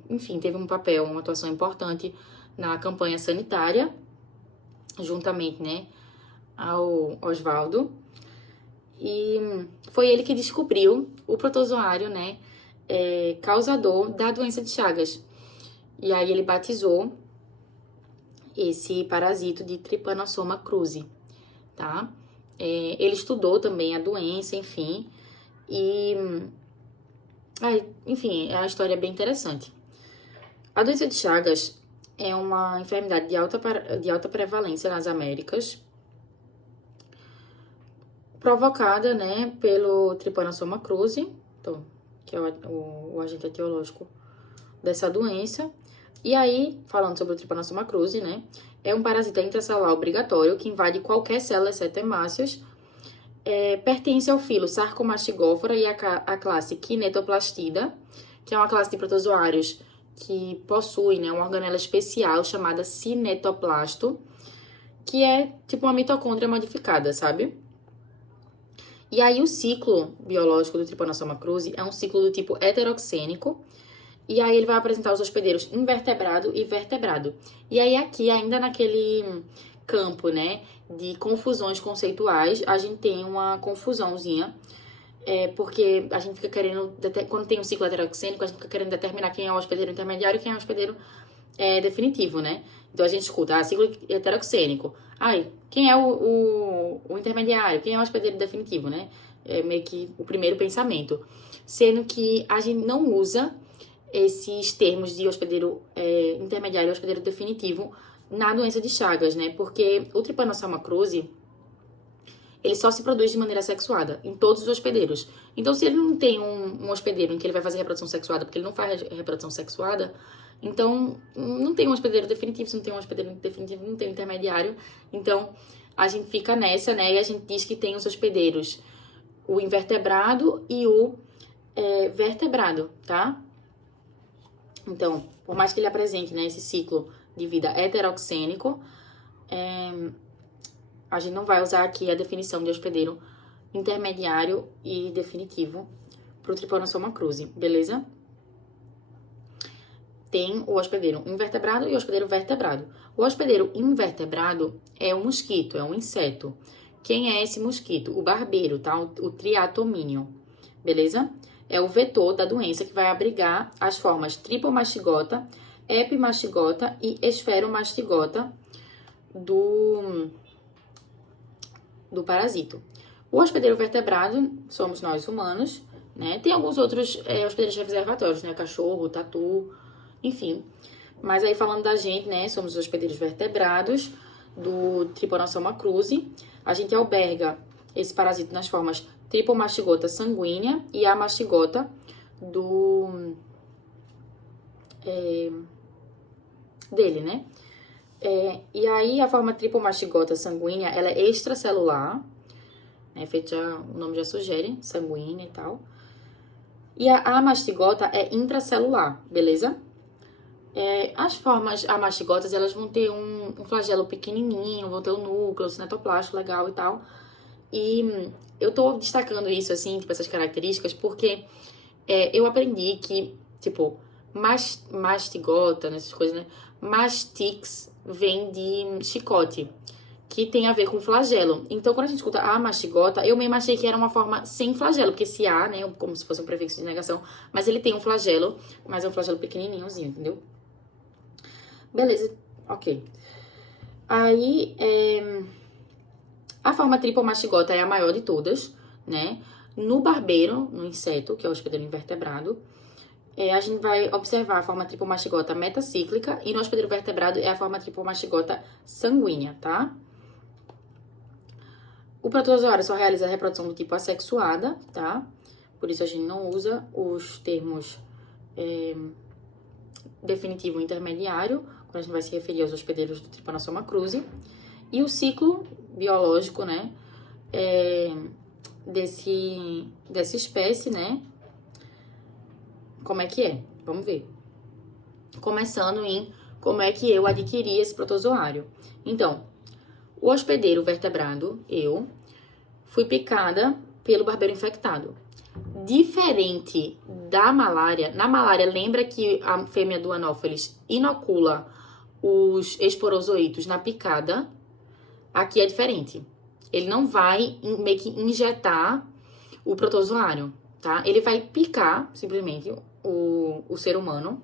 enfim, teve um papel, uma atuação importante na campanha sanitária, juntamente, né, ao Oswaldo. E foi ele que descobriu o protozoário, né, causador da doença de Chagas. E aí ele batizou esse parasito de Trypanosoma cruzi, tá? Ele estudou também a doença, enfim, e... enfim, a história é bem interessante. A doença de Chagas é uma enfermidade de alta prevalência nas Américas, provocada, né, pelo Trypanosoma cruzi, então, que é o agente etiológico dessa doença. E aí, falando sobre o Trypanosoma cruzi, né, é um parasita intracelular obrigatório que invade qualquer célula, exceto hemácias. Pertence ao filo Sarcomastigófora e à classe Kinetoplastida, que é uma classe de protozoários que possui, né, uma organela especial chamada cinetoplasto, que é tipo uma mitocôndria modificada, sabe? E aí o ciclo biológico do Trypanosoma cruzi é um ciclo do tipo heteroxênico, e aí ele vai apresentar os hospedeiros invertebrado e vertebrado. E aí aqui, ainda naquele campo, né, de confusões conceituais, a gente tem uma confusãozinha, porque a gente fica querendo, quando tem um ciclo heteroxênico, a gente fica querendo determinar quem é o hospedeiro intermediário e quem é o hospedeiro definitivo, né? Então a gente escuta, ciclo heteroxênico. Quem é o intermediário? Quem é o hospedeiro definitivo, né? É meio que o primeiro pensamento. Sendo que a gente não usa esses termos de hospedeiro intermediário e hospedeiro definitivo na doença de Chagas, né? Porque o Trypanosoma cruzi, ele só se produz de maneira sexuada em todos os hospedeiros. Então, se ele não tem um hospedeiro em que ele vai fazer reprodução sexuada, porque ele não faz reprodução sexuada, então não tem um hospedeiro definitivo. Se não tem um hospedeiro definitivo, não tem um intermediário. Então, a gente fica nessa, né? E a gente diz que tem os hospedeiros, o invertebrado e o vertebrado, tá? Então, por mais que ele apresente, né, esse ciclo de vida heteroxênico, a gente não vai usar aqui a definição de hospedeiro intermediário e definitivo para o Trypanosoma cruzi, beleza? Tem o hospedeiro invertebrado e o hospedeiro vertebrado. O hospedeiro invertebrado é um mosquito, é um inseto. Quem é esse mosquito? O barbeiro, tá? O Triatominion, beleza? É o vetor da doença que vai abrigar as formas tripomastigota, epimastigota e esferomastigota do parasito. O hospedeiro vertebrado somos nós humanos, né? Tem alguns outros hospedeiros reservatórios, né? Cachorro, tatu, enfim. Mas aí falando da gente, né? Somos os hospedeiros vertebrados do Trypanosoma cruzi. A gente alberga esse parasito nas formas tripomastigota sanguínea e a mastigota dele, né? E aí a forma tripomastigota sanguínea, ela é extracelular, né? Feito já, o nome já sugere, sanguínea e tal. E a mastigota é intracelular, beleza? As formas amastigotas, elas vão ter um flagelo pequenininho, vão ter um núcleo, cinetoplástico legal e tal. E eu tô destacando isso, assim, tipo, essas características, porque eu aprendi que, tipo, mastigota, nessas coisas, né? Mastix vem de chicote, que tem a ver com flagelo. Então, quando a gente escuta a mastigota, eu mesmo achei que era uma forma sem flagelo, porque esse A, né, como se fosse um prefixo de negação, mas ele tem um flagelo, mas é um flagelo pequenininhozinho, entendeu? Beleza, ok. Aí, a forma tripomastigota é a maior de todas, né? No barbeiro, no inseto, que é o hospedeiro invertebrado, a gente vai observar a forma tripomastigota metacíclica e no hospedeiro vertebrado é a forma tripomastigota sanguínea, tá? O protozoário só realiza a reprodução do tipo assexuada, tá? Por isso a gente não usa os termos definitivo e intermediário, quando a gente vai se referir aos hospedeiros do Trypanosoma cruzi. E o ciclo biológico, né, dessa espécie, né, como é que é? Vamos ver. Começando em como é que eu adquiri esse protozoário. Então, o hospedeiro vertebrado, eu, fui picada pelo barbeiro infectado. Diferente da malária, na malária, lembra que a fêmea do Anopheles inocula os esporozoítos na picada? Aqui é diferente. Ele não vai meio que injetar o protozoário, tá? Ele vai picar, simplesmente, o ser humano.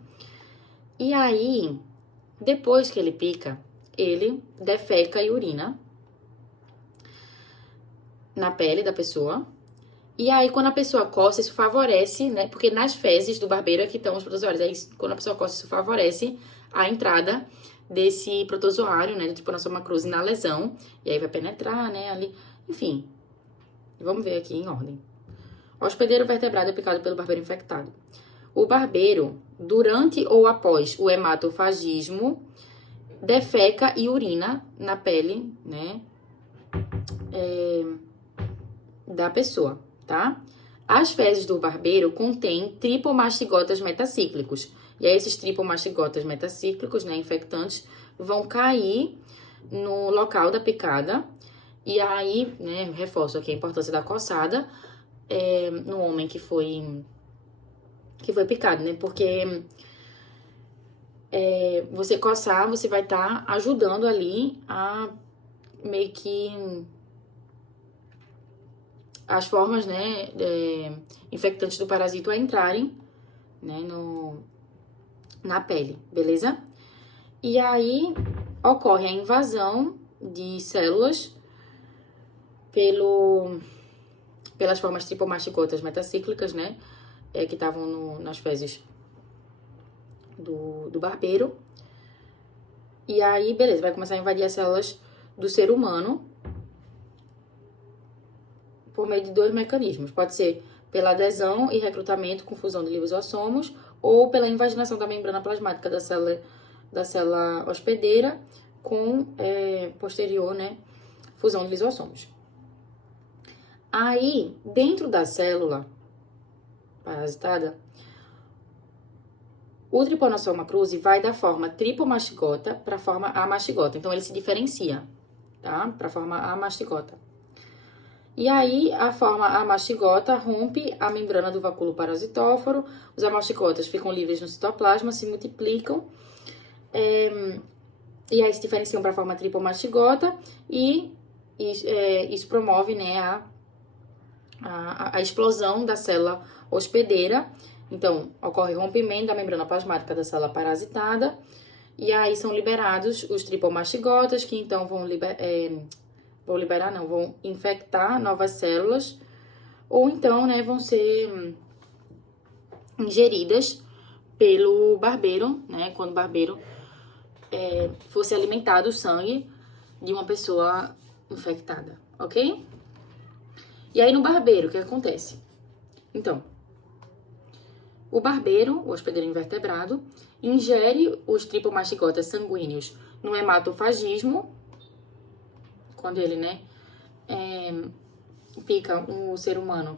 E aí, depois que ele pica, ele defeca e urina na pele da pessoa. E aí, quando a pessoa coça, isso favorece, né? Porque nas fezes do barbeiro é que estão os protozoários. Aí, quando a pessoa coça, isso favorece a entrada desse protozoário, né? Do Trypanosoma cruzi na lesão. E aí vai penetrar, né? Ali. Enfim. Vamos ver aqui em ordem. O hospedeiro vertebrado é picado pelo barbeiro infectado. O barbeiro, durante ou após o hematofagismo, defeca e urina na pele, né? Da pessoa, tá? As fezes do barbeiro contêm tripomastigotas metacíclicos. E aí, esses tripomastigotas metacíclicos, né, infectantes, vão cair no local da picada. E aí, né, reforço aqui a importância da coçada no homem que foi picado, né? Porque você coçar, você vai estar ajudando ali a meio que as formas, né, infectantes do parasito a entrarem, né, na pele, beleza? E aí ocorre a invasão de células pelas formas tripomastigotas metacíclicas, né, que estavam nas fezes do barbeiro. E aí, beleza, vai começar a invadir as células do ser humano por meio de 2 mecanismos. Pode ser pela adesão e recrutamento com fusão de lisossomos ou pela invaginação da membrana plasmática da célula hospedeira com posterior, né, fusão de lisossomos. Aí, dentro da célula parasitada, o Trypanosoma cruzi vai da forma tripomastigota para a forma amastigota. Então, ele se diferencia, tá? Para a forma amastigota. E aí, a forma amastigota rompe a membrana do vacúolo parasitóforo, os amastigotas ficam livres no citoplasma, se multiplicam, e aí se diferenciam para a forma tripomastigota, e isso promove, né, a explosão da célula hospedeira. Então, ocorre rompimento da membrana plasmática da célula parasitada, e aí são liberados os tripomastigotas, que então vão infectar novas células, ou então, né, vão ser ingeridas pelo barbeiro, né, quando o barbeiro fosse alimentado o sangue de uma pessoa infectada, ok? E aí, no barbeiro, o que acontece? Então, o barbeiro, o hospedeiro invertebrado, ingere os tripomastigotas sanguíneos no hematofagismo, quando ele, né, pica o ser humano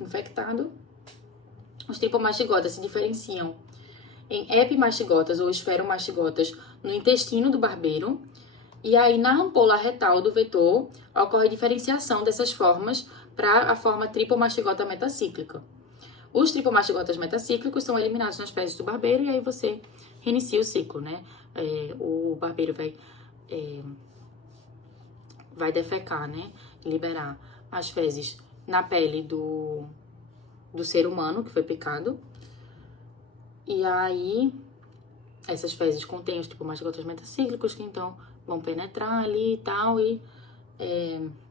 infectado, os tripomastigotas se diferenciam em epimastigotas ou esferomastigotas no intestino do barbeiro, e aí na ampola retal do vetor ocorre diferenciação dessas formas para a forma tripomastigota metacíclica. Os tripomastigotas metacíclicos são eliminados nas fezes do barbeiro e aí você reinicia o ciclo, né? O barbeiro vai defecar, né? Liberar as fezes na pele do ser humano que foi picado. E aí, essas fezes contêm os tripomastigotas metacíclicos que então vão penetrar ali e tal e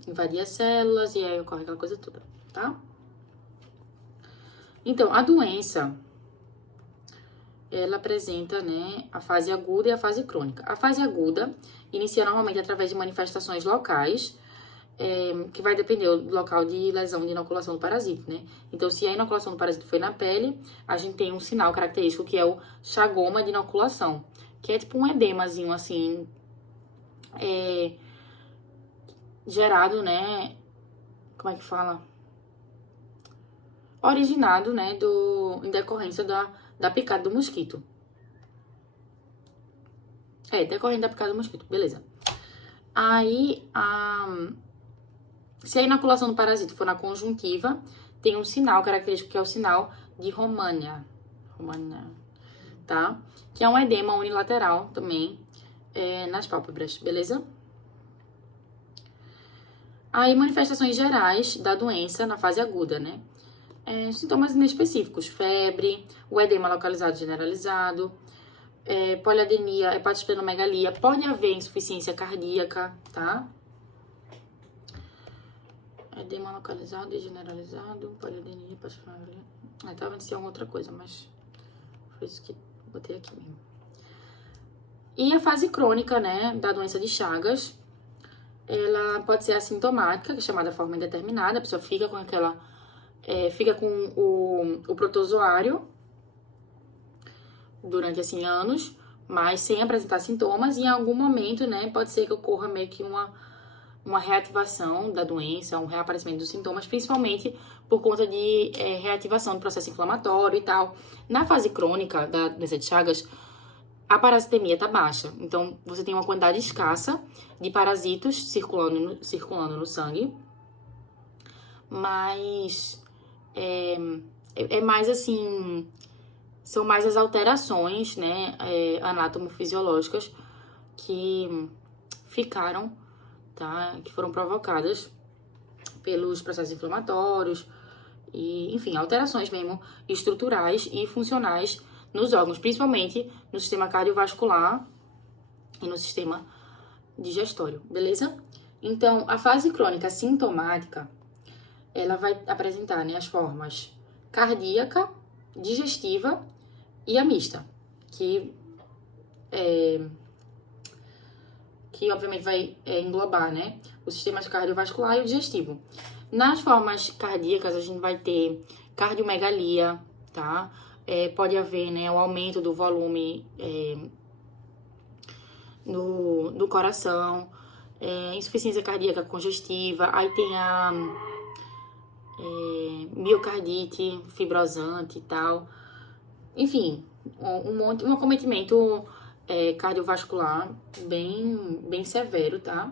invadir as células e aí ocorre aquela coisa toda, tá? Então, a doença, ela apresenta, né, a fase aguda e a fase crônica. A fase aguda inicia normalmente através de manifestações locais, que vai depender do local de lesão de inoculação do parasito, né? Então, se a inoculação do parasito foi na pele, a gente tem um sinal característico que é o chagoma de inoculação, que é tipo um edemazinho, assim, gerado, né? Como é que fala? Originado, né, em decorrência da picada do mosquito. Decorrente da picada do mosquito, beleza. Aí, se a inoculação do parasito for na conjuntiva, tem um sinal característico que é o sinal de Romania, tá? Que é um edema unilateral também nas pálpebras, beleza? Aí, manifestações gerais da doença na fase aguda, né? Sintomas inespecíficos, febre, o edema localizado generalizado, poliadenia, hepatosplenomegalia, pode haver insuficiência cardíaca, tá? Edema localizado e generalizado, poliadenia, hepatosplenomegalia. Tava vendo se é outra coisa, mas foi isso que botei aqui mesmo. E a fase crônica, né, da doença de Chagas, ela pode ser assintomática, que é chamada forma indeterminada, a pessoa fica com fica com o protozoário durante, assim, anos, mas sem apresentar sintomas, e em algum momento, né, pode ser que ocorra meio que uma reativação da doença, um reaparecimento dos sintomas, principalmente por conta de reativação do processo inflamatório e tal. Na fase crônica da doença de Chagas, a parasitemia tá baixa, então você tem uma quantidade escassa de parasitos circulando no sangue, mas mais assim, são mais as alterações, né, anatomofisiológicas que ficaram, tá, que foram provocadas pelos processos inflamatórios e, enfim, alterações mesmo estruturais e funcionais nos órgãos, principalmente no sistema cardiovascular e no sistema digestório, beleza? Então, a fase crônica sintomática, ela vai apresentar, né, as formas cardíaca, digestiva e a mista, que obviamente vai englobar, né, os sistemas cardiovascular e o digestivo. Nas formas cardíacas, a gente vai ter cardiomegalia, tá? Pode haver, né, o aumento do volume no coração, insuficiência cardíaca congestiva, aí tem a miocardite fibrosante e tal. Enfim, um acometimento cardiovascular bem severo, tá?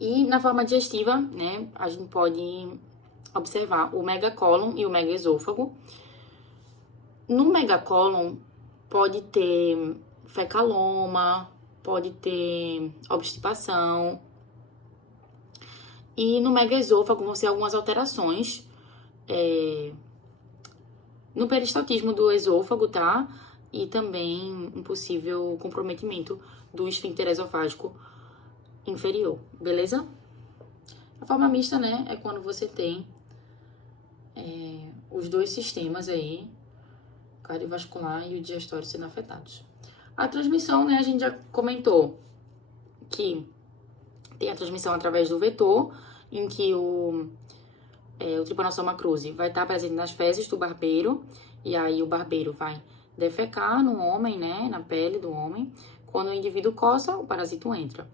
E na forma digestiva, né, a gente pode observar o megacólon e o megaesôfago. No megacólon pode ter fecaloma, pode ter obstipação. E no megaesôfago vão ser algumas alterações no peristaltismo do esôfago, tá? E também um possível comprometimento do esfíncter esofágico inferior, beleza? A forma mista, né, é quando você tem os dois sistemas aí, cardiovascular e o digestório sendo afetados. A transmissão, né, a gente já comentou que tem a transmissão através do vetor, em que o Trypanosoma cruzi vai estar presente nas fezes do barbeiro, e aí o barbeiro vai defecar no homem, né, na pele do homem. Quando o indivíduo coça, o parasito entra.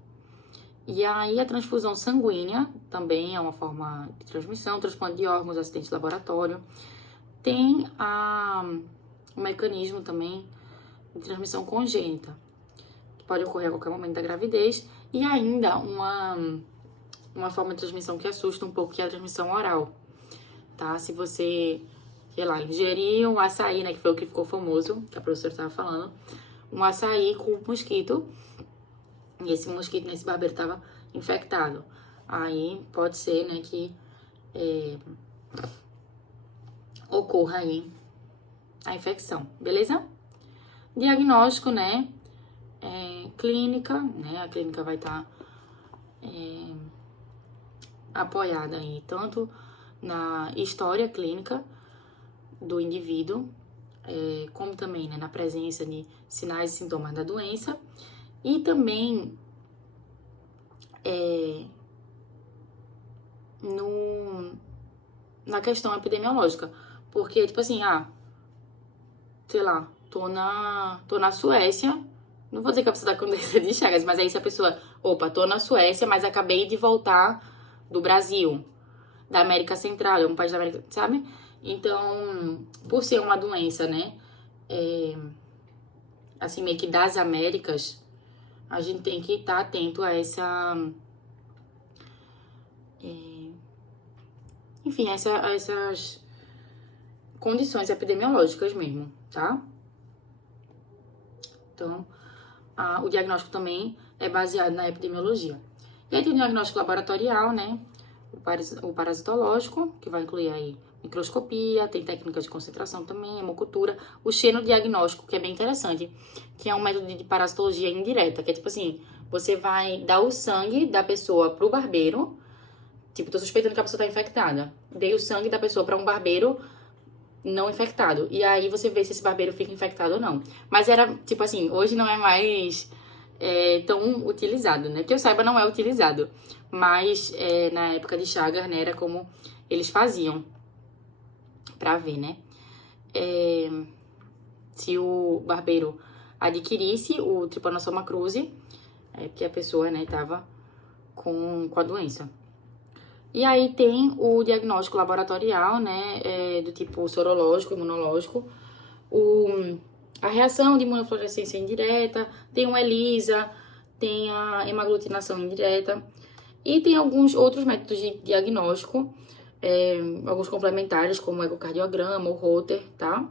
E aí a transfusão sanguínea também é uma forma de transmissão, transplante de órgãos, acidente de laboratório. Tem o mecanismo também de transmissão congênita, que pode ocorrer a qualquer momento da gravidez. E ainda uma forma de transmissão que assusta um pouco, que é a transmissão oral, tá? Se você, sei lá, ingerir um açaí, né, que foi o que ficou famoso, que a professora estava falando, um açaí com um mosquito, e esse mosquito nesse barbeiro estava infectado. Aí pode ser, né, que ocorra aí a infecção, beleza? Diagnóstico, né, clínica, né, a clínica vai estar apoiada aí tanto na história clínica do indivíduo, como também, né, na presença de sinais e sintomas da doença, e também na questão epidemiológica. Porque, tipo assim, sei lá, tô na Suécia, não vou dizer que a pessoa tá com doença de Chagas, mas aí se a pessoa, tô na Suécia, mas acabei de voltar do Brasil, da América Central, é um país da América, sabe? Então, por ser uma doença, né, assim, meio que das Américas, a gente tem que estar atento a enfim, a essas condições epidemiológicas mesmo, tá? Então, o diagnóstico também é baseado na epidemiologia. E aí tem o diagnóstico laboratorial, né? O parasitológico, que vai incluir aí microscopia, tem técnicas de concentração também, hemocultura. O xenodiagnóstico, que é bem interessante, que é um método de parasitologia indireta, que é tipo assim, você vai dar o sangue da pessoa pro barbeiro, tipo, tô suspeitando que a pessoa tá infectada. Dei o sangue da pessoa pra um barbeiro não infectado. E aí você vê se esse barbeiro fica infectado ou não. Mas era, tipo assim, hoje não é mais tão utilizado, né? Que eu saiba, não é utilizado. Mas na época de Chagas, né, era como eles faziam pra ver, né? Se o barbeiro adquirisse o Trypanosoma cruzi, porque a pessoa, né, tava com a doença. E aí tem o diagnóstico laboratorial, né, do tipo sorológico, imunológico, a reação de imunofluorescência indireta, tem o ELISA, tem a hemaglutinação indireta, e tem alguns outros métodos de diagnóstico, alguns complementares, como o ecocardiograma, o Holter, tá?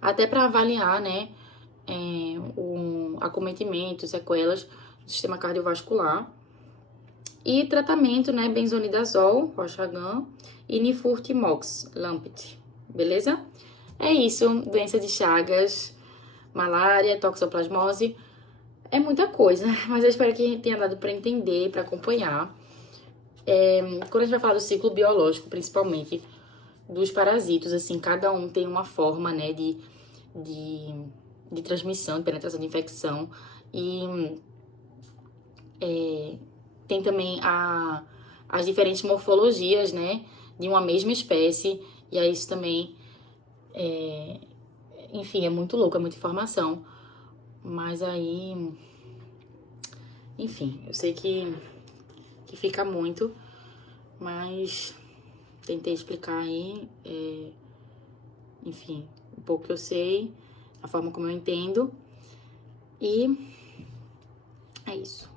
Até para avaliar, né, o acometimento, sequelas do sistema cardiovascular. E tratamento, né, benzonidazol, Roxagan, e Nifurtimox, Lampet, beleza? É isso, doença de Chagas, malária, toxoplasmose, é muita coisa, mas eu espero que tenha dado para entender, para acompanhar. Quando a gente vai falar do ciclo biológico, principalmente, dos parasitos, assim, cada um tem uma forma, né, de transmissão, de penetração de infecção, e tem também as diferentes morfologias, né, de uma mesma espécie, e aí isso também, enfim, é muito louco, é muita informação, mas aí, enfim, eu sei que fica muito, mas tentei explicar aí, enfim, um pouco que eu sei, a forma como eu entendo, e é isso.